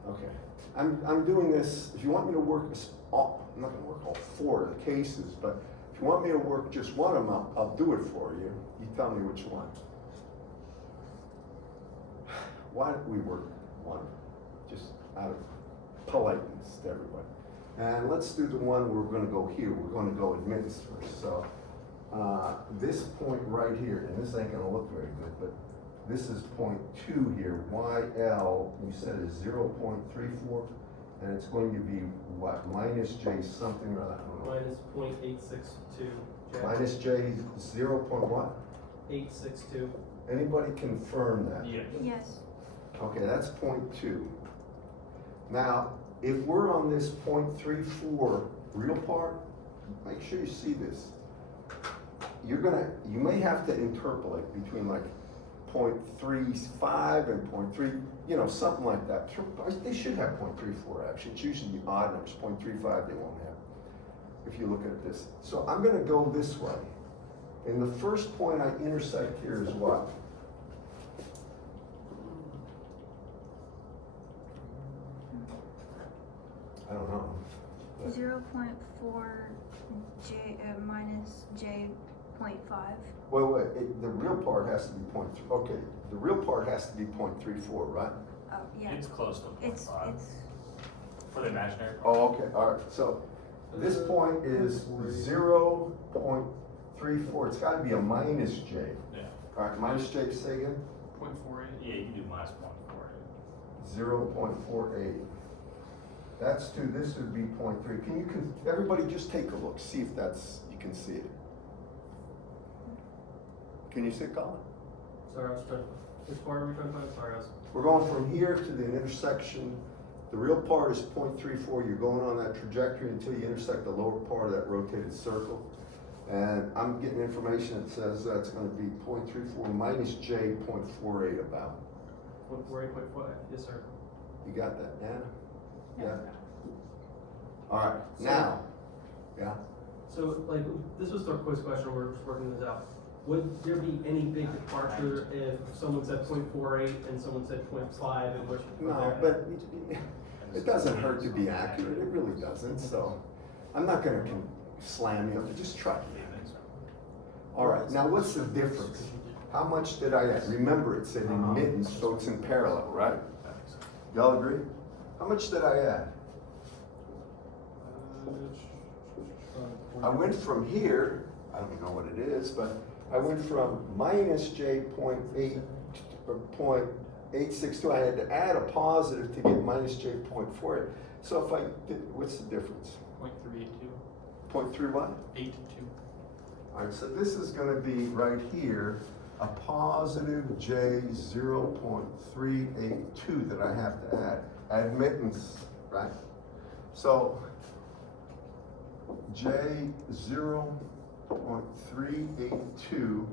Okay. I'm doing this, if you want me to work, I'm not going to work all 4 of the cases, but if you want me to work just one of them, I'll do it for you. You tell me which one. Why don't we work one? Just out of politeness to everybody. And let's do the one we're going to go here. We're going to go admittance first. So this point right here, and this ain't going to look very good, but this is 0.2 here. YL, you said is 0.34, and it's going to be what? Minus J something or other. Minus 0.862 J. Minus J 0. What? 862. Anybody confirm that? Yes. Yes. Okay, that's 0.2. Now, if we're on this 0.34 real part, make sure you see this. You may have to interpolate between like 0.35 and 0.3, something like that. They should have 0.34 actually. It's usually odd numbers, 0.35 they won't have. if you look at this. So I'm gonna go this way. And the first point I intersect here is what? I don't know. 0.4 J minus J.5. Wait, the real part has to be 0.3, okay, the real part has to be 0.34, right? Oh, yeah. It's close to It's 0.5 for the imaginary. Oh, okay, all right, so this point is 0.34, it's gotta be a minus J. Yeah. All right, minus J, say again? 0.48. Yeah, you can do minus 0.48. 0.48. That's 2, this would be 0.3. Everybody just take a look, see if you can see it. Can you see it, Colin? Sorry, I was trying, which part are we trying to find? Sorry, I was. We're going from here to the intersection. The real part is 0.34. You're going on that trajectory until you intersect the lower part of that rotated circle. And I'm getting information that says that's going to be 0.34 minus J 0.48 about. 0.48.5, yes, sir. You got that, Anna? Yeah. All right, now, yeah. So, like, this was our quiz question, we're just working this out. Would there be any big departure if someone said 0.48 and someone said 0.5 and which? No, but it doesn't hurt to be accurate. It really doesn't. So I'm not going to slam you. Just try. All right. Now, what's the difference? How much did I add? Remember, it said admittance, so it's in parallel, right? Y'all agree? How much did I add? I went from here. I don't know what it is, but I went from minus J 0.8 or 0.862. I had to add a positive to get minus J 0.48. So if I did, what's the difference? 0.382. 0.3 what? 82. All right, so this is going to be right here, a positive J 0.382 that I have to add. Admittance, right? So J 0.382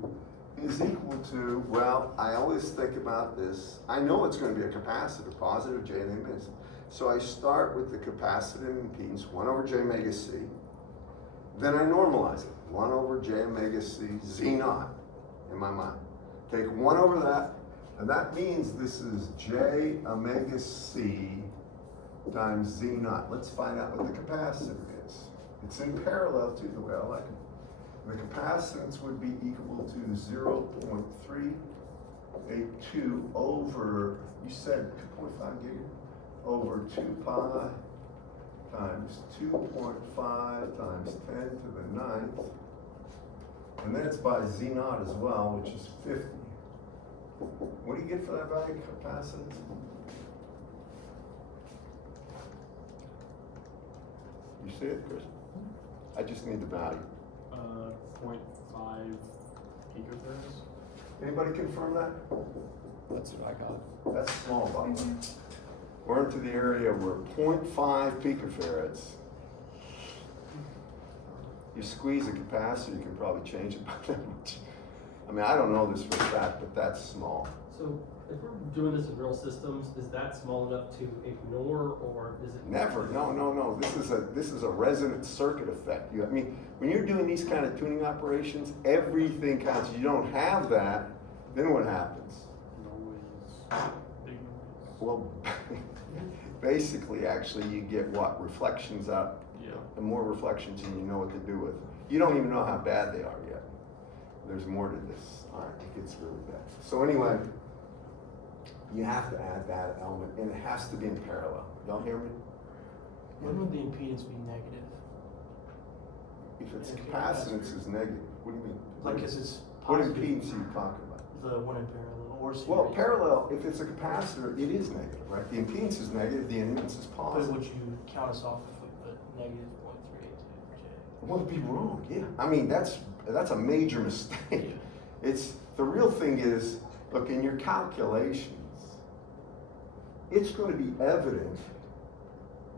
is equal to, well, I always think about this. I know it's going to be a capacitor, positive J and admittance. So I start with the capacitive impedance, 1 over J omega C. Then I normalize it, 1 over J omega C, Z naught, in my mind. Take 1 over that, and that means this is J omega C times Z naught. Let's find out what the capacitor is. It's in parallel to the way I like it. The capacitance would be equal to 0.382 over, you said 2.5 gig, over 2 pi times 2.5 times 10 to the 9th. And then it's by Z naught as well, which is 50. What do you get for that value of capacitance? You see it, Chris? I just need the value. 0.5 picofarads. Anybody confirm that? That's what I got. That's small, by the way. We're into the area where 0.5 picofarads. You squeeze a capacitor, you can probably change it by that much. I mean, I don't know this for a fact, but that's small. So if we're doing this in real systems, is that small enough to ignore, or is it? Never, no. This is a resonant circuit effect. I mean, when you're doing these kind of tuning operations, everything counts. You don't have that, then what happens? Noise. Big noise. Well, basically, actually, you get what? Reflections up. Yeah. The more reflections, and you know what to do with. You don't even know how bad they are yet. There's more to this. All right, it gets really bad. So anyway, you have to add that element, and it has to be in parallel. Y'all hear me? When would the impedance be negative? If it's Okay, capacitance is negative, what do you mean? Like, cause it's What positive. impedance are you talking about? The one in parallel or series. Well, parallel, if it's a capacitor, it is negative, right? The impedance is negative, the admittance is But positive. would you count us off if we put negative 0.382 J? Well, it'd be wrong, yeah. I mean, that's a major mistake. It's, the real thing is, look, in your calculations, it's going to be evident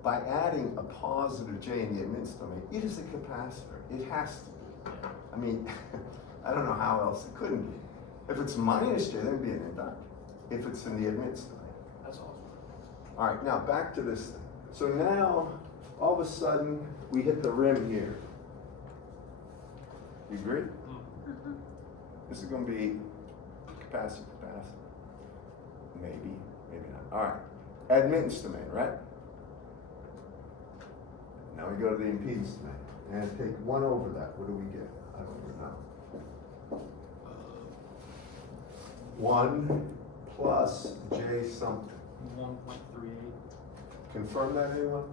by adding a positive J in the admittance domain. It is a capacitor. It has to be. I mean, I don't know how else it couldn't be. If it's minus J, then it'd be an inductor. If it's in the admittance domain. That's awesome. All right, now back to this thing. So now, all of a sudden, we hit the rim here. You agree? This is gonna be capacitor. Maybe, maybe not. All right, admittance domain, right? Now we go to the impedance domain, and take 1 over that. What do we get? I don't even know. 1 plus J something. 1.38. Confirm that, anyone?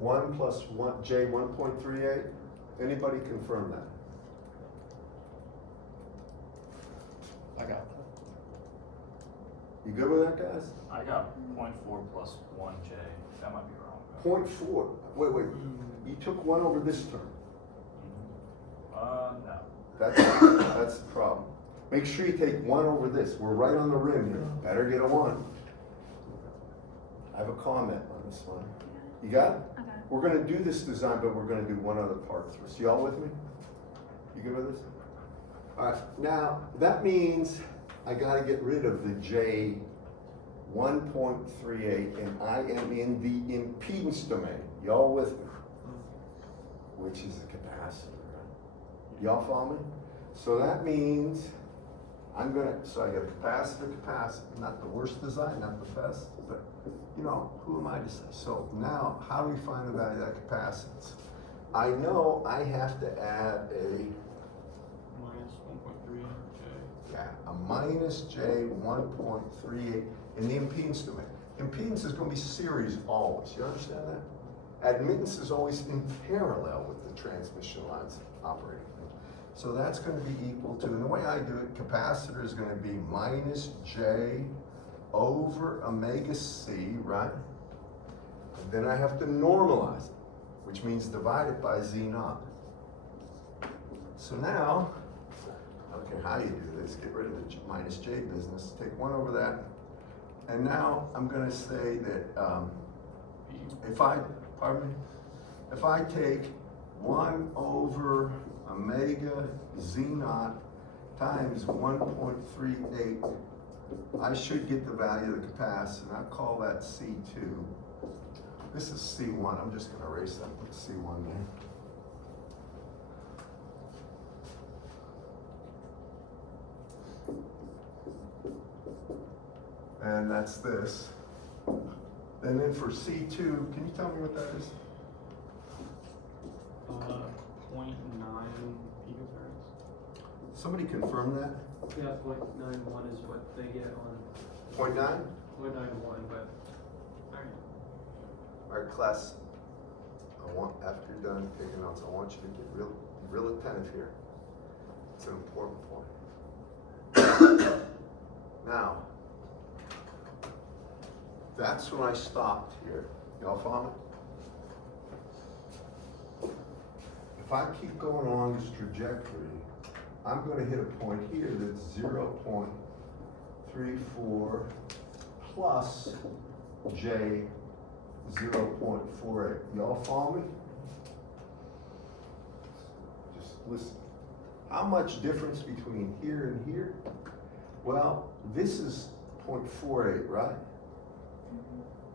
1 plus 1, J 1.38? Anybody confirm that? I got that. You good with that, guys? I got 0.4 plus 1J. That might be wrong. 0.4. Wait. You took 1 over this term. No. That's the problem. Make sure you take 1 over this. We're right on the rim here. Better get a 1. I have a comment on this one. You got it? Okay. We're gonna do this design, but we're gonna do one other part to this. Y'all with me? You good with this? All right, now, that means I gotta get rid of the J 1.38, and I am in the impedance domain. Y'all with me? Which is a capacitor, right? Y'all follow me? So that means I'm gonna, so I got capacitor, not the worst design, not the best, but you know, who am I to say? So now, how do we find the value of that capacitance? I know I have to add a, Minus 1.38 J. yeah, a minus J 1.38 in the impedance domain. Impedance is gonna be series always, you understand that? Admittance is always in parallel with the transmission lines operating. So that's gonna be equal to, and the way I do it, capacitor is gonna be minus J over omega C, right? And then I have to normalize it, which means divide it by Z naught. So now, I don't care how you do this, get rid of the minus J business, take 1 over that. And now I'm gonna say that if I take 1 over omega Z naught times 1.38, I should get the value of the capacitance, and I'll call that C2. This is C1, I'm just gonna erase that, put C1 there. And that's this. And then for C2, can you tell me what that is? 0.9 picofarads. Somebody confirm that? Yeah, 0.91 is what they get on 0.9? 0.91, but, alright. All right, class, after you're done taking notes, I want you to get real attentive here. It's an important point. Now, that's when I stopped here. Y'all follow me? If I keep going along this trajectory, I'm gonna hit a point here that's 0.34 plus J 0.48. Y'all follow me? Just listen. How much difference between here and here? Well, this is 0.48, right?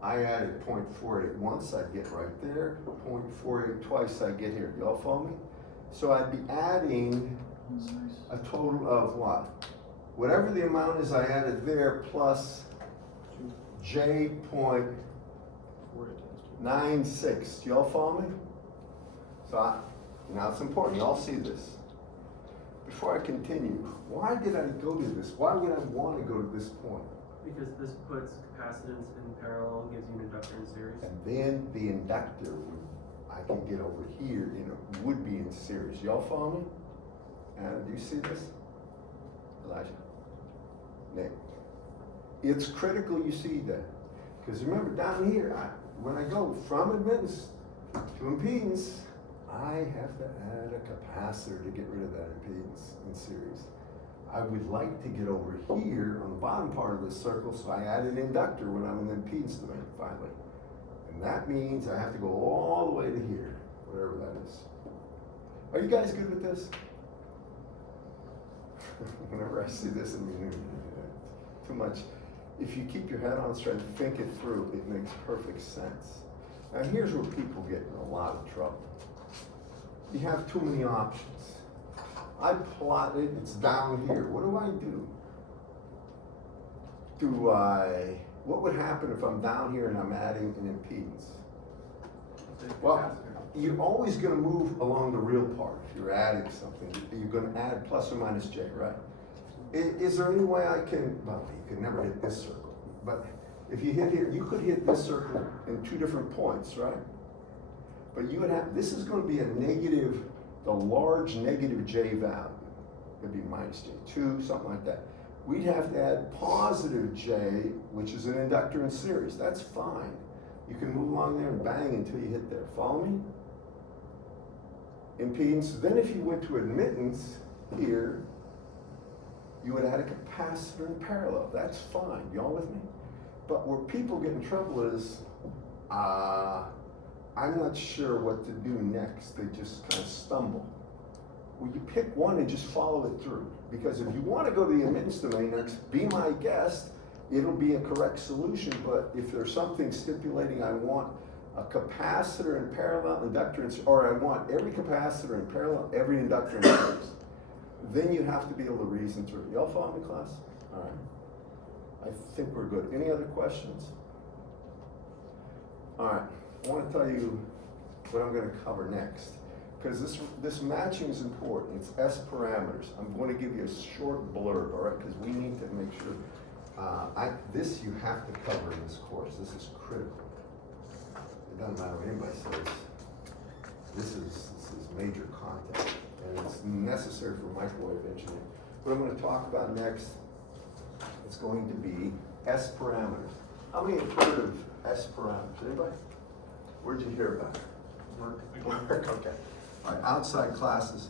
I added 0.48 once, I'd get right there. 0.48 twice, I'd get here. Y'all follow me? So I'd be adding a total of what? Whatever the amount is I added there plus J 0.96. Y'all follow me? So now it's important, y'all see this. Before I continue, why did I go to this? Why would I want to go to this point? Because this puts capacitance in parallel, gives you an inductor in series. And then the inductor I can get over here and it would be in series. Y'all follow me? And do you see this? Elijah? Nick? It's critical you see that. Because remember down here, when I go from admittance to impedance, I have to add a capacitor to get rid of that impedance in series. I would like to get over here on the bottom part of this circle, so I add an inductor when I'm in the impedance domain finally. And that means I have to go all the way to here, whatever that is. Are you guys good with this? Whenever I see this, I mean, too much. if you keep your head on straight and think it through, it makes perfect sense. Now here's where people get in a lot of trouble. You have too many options. I plot it, it's down here. What do? What would happen if I'm down here and I'm adding an impedance? Well, you're always gonna move along the real part. If you're adding something, you're gonna add plus or minus J, right? Is there any way I can, well, you could never hit this circle, but if you hit here, you could hit this circle in 2 different points, right? But you would have, this is gonna be a negative, the large negative J value. It'd be minus J2, something like that. We'd have to add positive J, which is an inductor in series. That's fine. You can move along there and bang until you hit there. Follow me? Impedance. Then if you went to admittance here, you would add a capacitor in parallel. That's fine. Y'all with me? But where people get in trouble is, I'm not sure what to do next. They just kind of stumble. Well, you pick one and just follow it through. Because if you want to go to the admittance domain next, be my guest, it'll be a correct solution. But if there's something stipulating I want a capacitor in parallel, inductor in, or I want every capacitor in parallel, every inductor in series, then you have to be able to reason through. Y'all follow me, class? All right. I think we're good. Any other questions? All right. I want to tell you what I'm going to cover next. Because this matching is important. It's S parameters. I'm going to give you a short blurb, all right? Because we need to make sure. This you have to cover in this course. This is critical. It doesn't matter what anybody says. This is major content, and it's necessary for microwave engineering. What I'm going to talk about next is going to be S parameters. How many have heard of S parameters? Anybody? Where'd you hear about it? Work. Okay. All right, outside classes.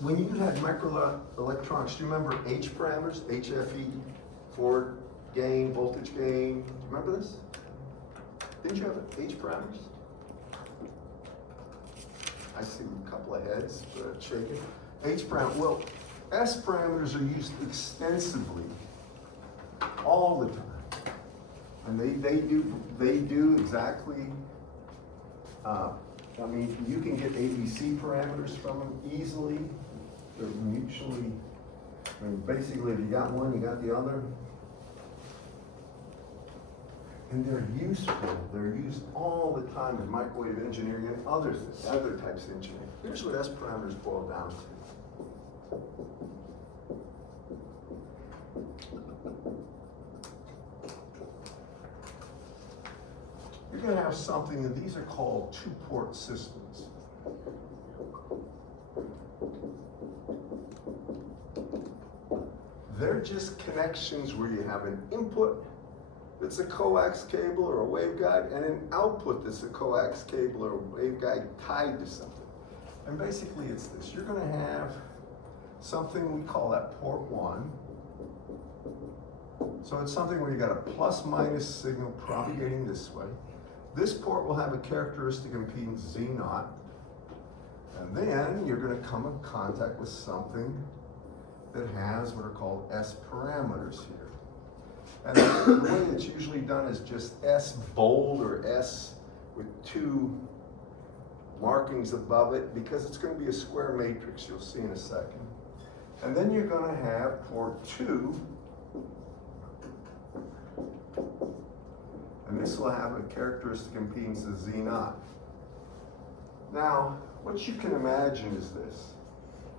When you had microelectronics, do you remember H parameters? HFE, forward gain, voltage gain. Do you remember this? Didn't you have H parameters? I see a couple of heads shaking. H parameters. Well, S parameters are used extensively all the time, and they do exactly. I mean, you can get ABC parameters from them easily. They're mutually, I mean, basically if you got one, you got the other. And they're useful. They're used all the time in microwave engineering and other types of engineering. Here's what S parameters boil down to. You're going to have something, and these are called 2-port systems. They're just connections where you have an input that's a coax cable or a waveguide, and an output that's a coax cable or a waveguide tied to something. And basically it's this. You're going to have something, we call that port 1. So it's something where you got a plus minus signal propagating this way. This port will have a characteristic impedance Z0. And then you're going to come in contact with something that has what are called S parameters here. And the way it's usually done is just S bold or S with 2 markings above it, because it's going to be a square matrix, you'll see in a second. And then you're going to have port 2, and this will have a characteristic impedance of Z0. Now, what you can imagine is this.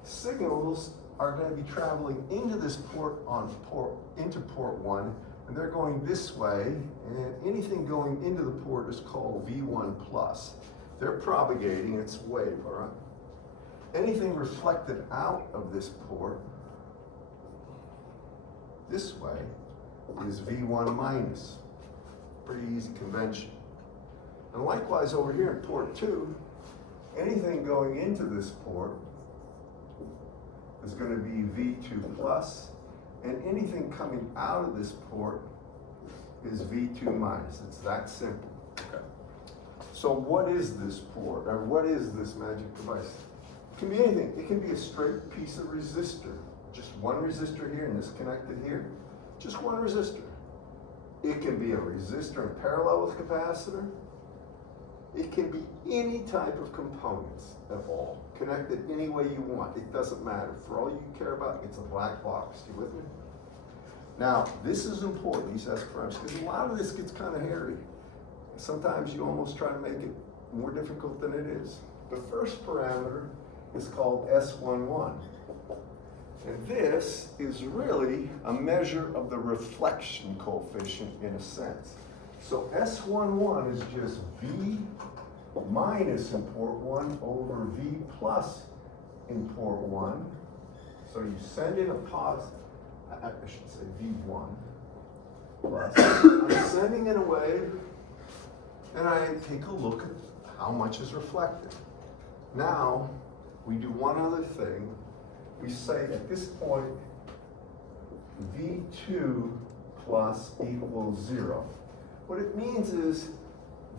Signals are going to be traveling into this into port 1, and they're going this way, and anything going into the port is called V1 plus. They're propagating its wave, all right? Anything reflected out of this port this way is V1 minus. Pretty easy convention. And likewise over here in port 2, anything going into this port is going to be V2 plus, and anything coming out of this port is V2 minus. It's that simple. Okay. So what is this port, or what is this magic device? It can be anything. It can be a straight piece of resistor. Just one resistor here and this connected here. Just one resistor. It can be a resistor in parallel with a capacitor. It can be any type of components at all, connected any way you want. It doesn't matter. For all you care about, it's a black box. You with me? Now, this is important, these S parameters, because a lot of this gets kind of hairy. Sometimes you almost try to make it more difficult than it is. The first parameter is called S11. And this is really a measure of the reflection coefficient in a sense. So S11 is just V minus in port 1 over V plus in port 1. So you send in a positive, I should say V1 plus. I'm sending it away, and I take a look at how much is reflected. Now, we do one other thing. We say at this point, V2 plus equals 0. What it means is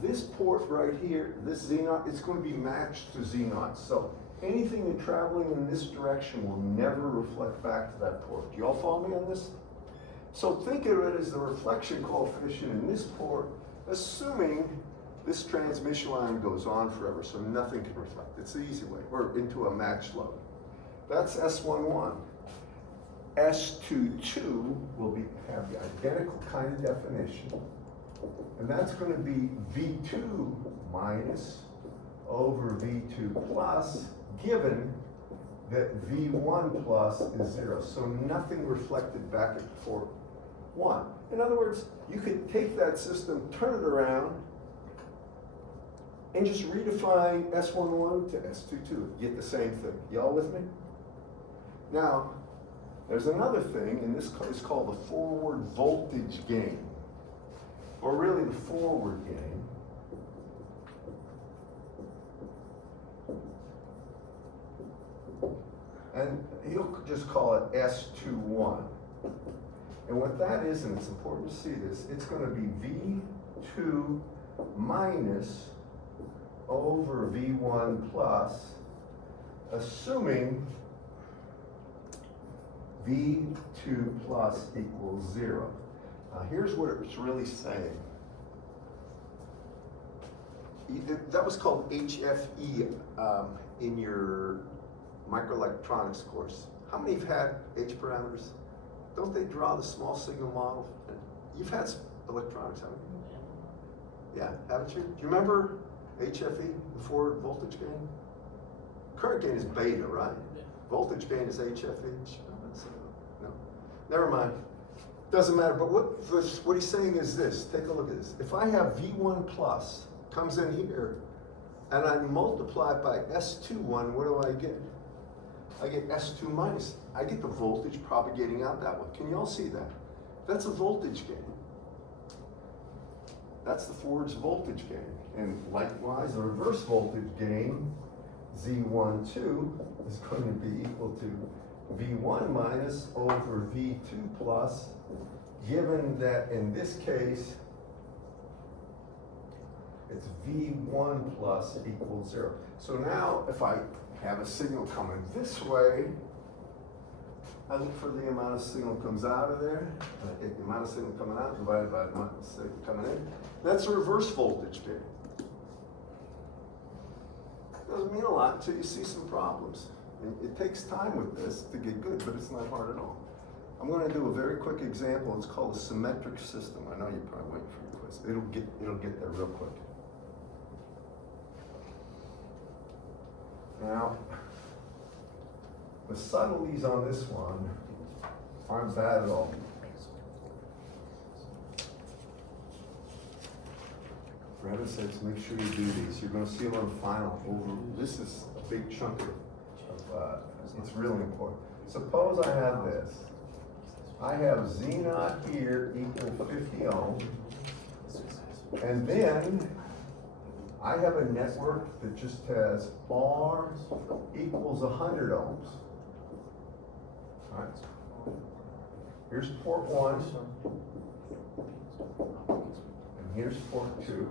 this port right here, this Z0, it's going to be matched to Z0. So anything traveling in this direction will never reflect back to that port. Do you all follow me on this? So think of it as the reflection coefficient in this port, assuming this transmission line goes on forever, so nothing can reflect. It's the easy way, or into a matched load. That's S11. S22 will have the identical kind of definition, and that's going to be V2 minus over V2 plus, given that V1 plus is 0. So nothing reflected back at port 1. In other words, you could take that system, turn it around, and just redefine S11 to S22. Get the same thing. Y'all with me? Now, there's another thing, and this is called the forward voltage gain, or really the forward gain. And you'll just call it S21. And what that is, and it's important to see this, it's going to be V2 minus over V1 plus, assuming V2 plus equals 0. Now here's what it's really saying. That was called HFE in your microelectronics course. How many have had H parameters? Don't they draw the small signal model? You've had electronics, haven't you? Yeah, haven't you? Do you remember HFE, the forward voltage gain? Current gain is beta, right? Voltage gain is HFE. No, never mind. Doesn't matter, but what he's saying is this. Take a look at this. If I have V1 plus comes in here, and I multiply it by S21, what do I get? I get S2 minus. I get the voltage propagating out that way. Can you all see that? That's a voltage gain. That's the forward's voltage gain. And likewise, the reverse voltage gain, Z12, is going to be equal to V1 minus over V2 plus, given that in this case, it's V1 plus equals 0. So now, if I have a signal coming this way, I look for the amount of signal comes out of there, and I take the amount of signal coming out divided by the amount of signal coming in. That's a reverse voltage gain. Doesn't mean a lot until you see some problems. And it takes time with this to get good, but it's not hard at all. I'm going to do a very quick example. It's called a symmetric system. I know you're probably waiting for your quiz. It'll get there real quick. Now, the subtleties on this one aren't bad at all. For heaven's sakes, make sure you do these. You're going to see it on the final. This is a big chunk of it's really important. Suppose I have this. I have Z naught here equal 50 ohms. And then I have a network that just has R equals 100 ohms. All right. Here's port 1. And here's port 2.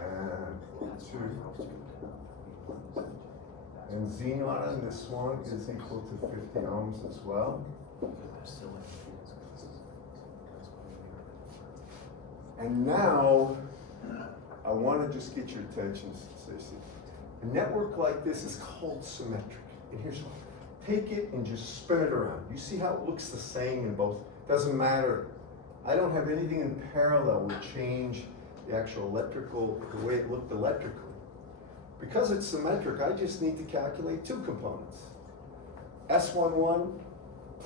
And 2. And Z naught on this one is equal to 50 ohms as well. And now, I want to just get your attention, Stacy. A network like this is called symmetric. And here's why. Take it and just spin it around. You see how it looks the same in both? Doesn't matter. I don't have anything in parallel that change the actual electrical, the way it looked electrically. Because it's symmetric, I just need to calculate two components. S11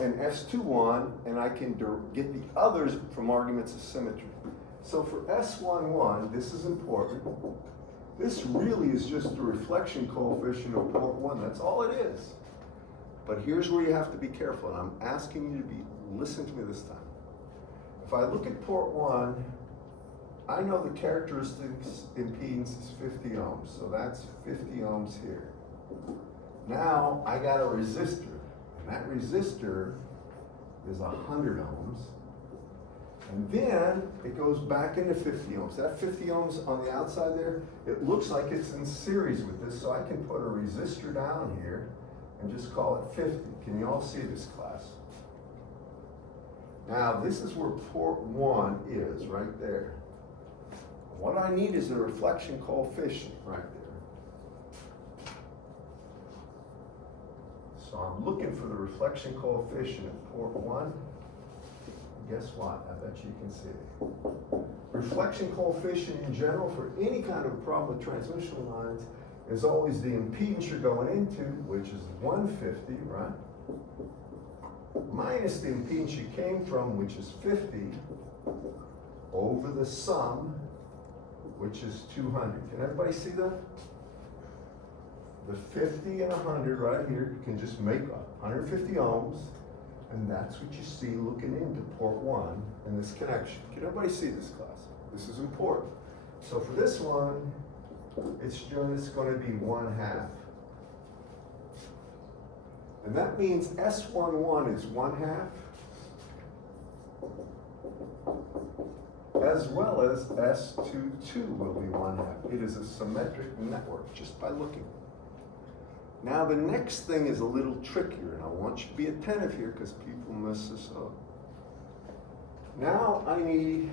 and S21, and I can get the others from arguments of symmetry. So for S11, this is important. This really is just the reflection coefficient of port 1. That's all it is. But here's where you have to be careful, and I'm asking you to listen to me this time. If I look at port 1, I know the characteristics impedance is 50 ohms, so that's 50 ohms here. Now I got a resistor, and that resistor is 100 ohms. And then it goes back into 50 ohms. That 50 ohms on the outside there, it looks like it's in series with this, so I can put a resistor down here and just call it 50. Can you all see this, class? Now, this is where port 1 is, right there. What I need is the reflection coefficient right there. So I'm looking for the reflection coefficient at port 1. Guess what? I bet you can see it. Reflection coefficient in general for any kind of problem with transmission lines is always the impedance you're going into, which is 150, right? Minus the impedance you came from, which is 50, over the sum, which is 200. Can everybody see that? The 50 and 100 right here, you can just make 150 ohms, and that's what you see looking into port 1 in this connection. Can everybody see this, class? This is important. So for this one, it's going to be 1/2. And that means S11 is 1/2, as well as S22 will be 1/2. It is a symmetric network just by looking. Now the next thing is a little trickier, and I want you to be attentive here because people mess this up. Now I need,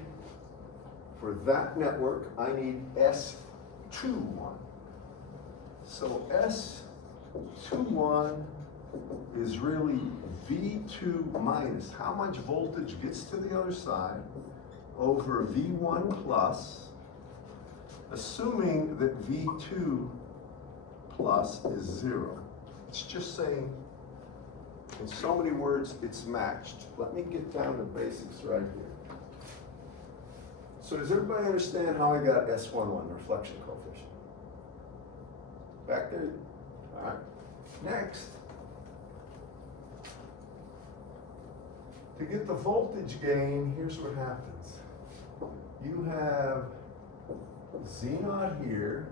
for that network, I need S21. So S21 is really V2 minus how much voltage gets to the other side over V1 plus, assuming that V2 plus is 0. It's just saying, in so many words, it's matched. Let me get down to basics right here. So does everybody understand how I got S11, reflection coefficient? Back there? All right. Next, to get the voltage gain, here's what happens. You have Z0 here.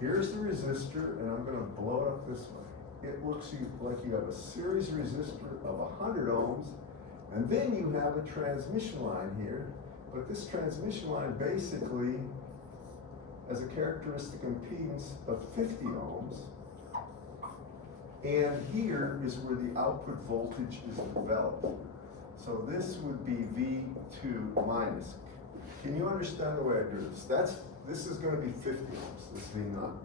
Here's the resistor, and I'm going to blow it up this way. It looks like you have a series resistor of 100 ohms, and then you have a transmission line here. But this transmission line basically has a characteristic impedance of 50 ohms. And here is where the output voltage is developed. So this would be V2 minus. Can you understand the way I do this? This is going to be 50 ohms, this V0.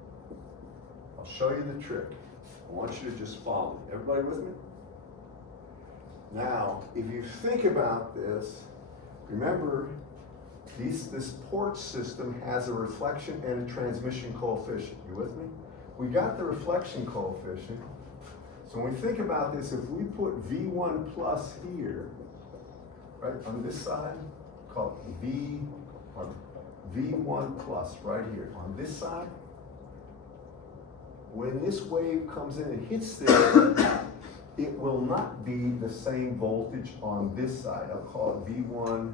I'll show you the trick. I want you to just follow me. Everybody with me? Now, if you think about this, remember, this port system has a reflection and a transmission coefficient. You with me? We got the reflection coefficient. So when we think about this, if we put V1 plus here, right, on this side, call it V1 plus right here. On this side, when this wave comes in and hits there, it will not be the same voltage on this side. I'll call it V1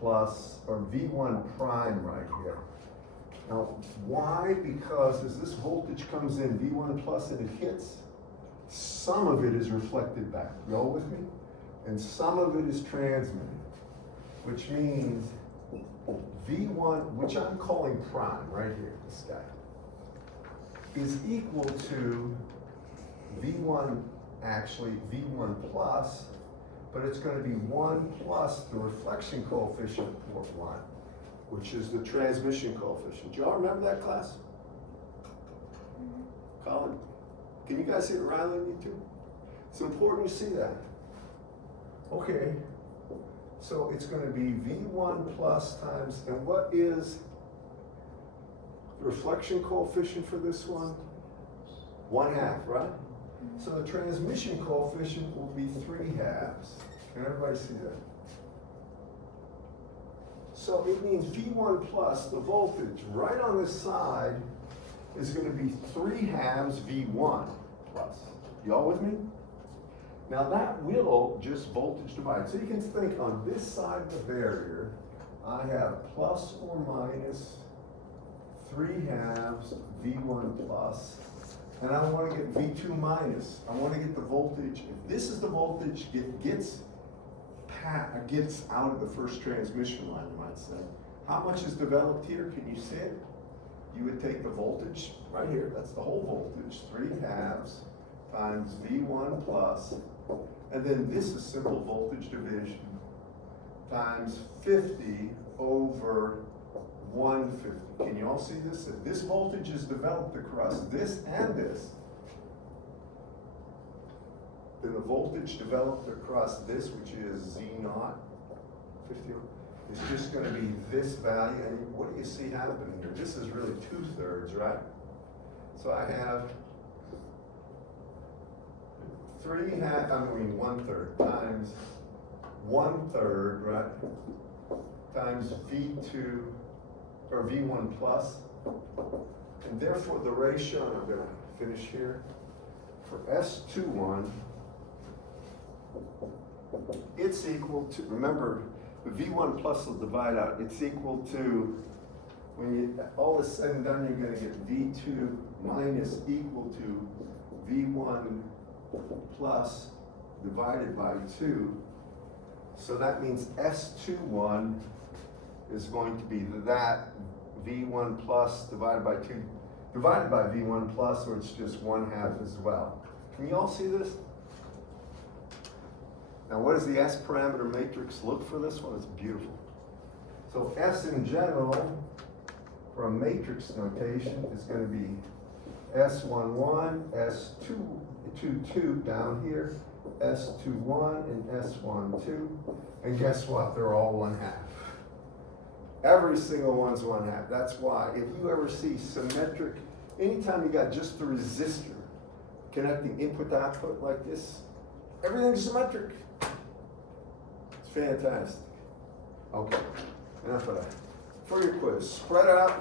plus, or V1 prime right here. Now, why? Because as this voltage comes in, V1 plus, and it hits, some of it is reflected back. You all with me? And some of it is transmitted, which means V1, which I'm calling prime right here, this guy, is equal to V1, actually V1 plus but it's gonna be 1 plus the reflection coefficient of port 1, which is the transmission coefficient. Do y'all remember that class? Colin, can you guys see it around on YouTube? It's important you see that. Okay, so it's gonna be V1 plus times, and what is the reflection coefficient for this one? 1/2, right? So the transmission coefficient will be 3/2. Can everybody see that? So it means V1 plus, the voltage right on this side, is gonna be 3/2 V1 plus. Y'all with me? Now that will just voltage divide. So you can think on this side of the barrier, I have plus or minus 3/2 V1 plus, and I want to get V2 minus. I want to get the voltage. If this is the voltage gets out of the first transmission line, you might say. How much is developed here? Can you see it? You would take the voltage right here. That's the whole voltage. 3/2 times V1 plus, and then this is simple voltage division times 50 over 150. Can you all see this? If this voltage is developed across this and this, then the voltage developed across this, which is Z0, 50, is just going to be this value. And what do you see happening here? This is really 2/3, right? So I have 1/3 times 1/3, right? Times V2 or V1 plus. And therefore the ratio, and I'm going to finish here, for S21, it's equal to, remember, the V1 plus will divide out, it's equal to, when you, all is said and done, you're going to get V2 minus equal to V1 plus divided by 2. So that means S21 is going to be that V1 plus divided by 2, divided by V1 plus, or it's just 1/2 as well. Can you all see this? Now what does the S parameter matrix look for this one? It's beautiful. So S in general, for a matrix notation, is going to be S11, S22 down here, S21 and S12. And guess what? They're all 1/2. Every single one's 1/2. That's why if you ever see symmetric, anytime you got just the resistor connecting input to output like this, everything's symmetric. It's fantastic. Okay, enough of that. For your quiz, spread out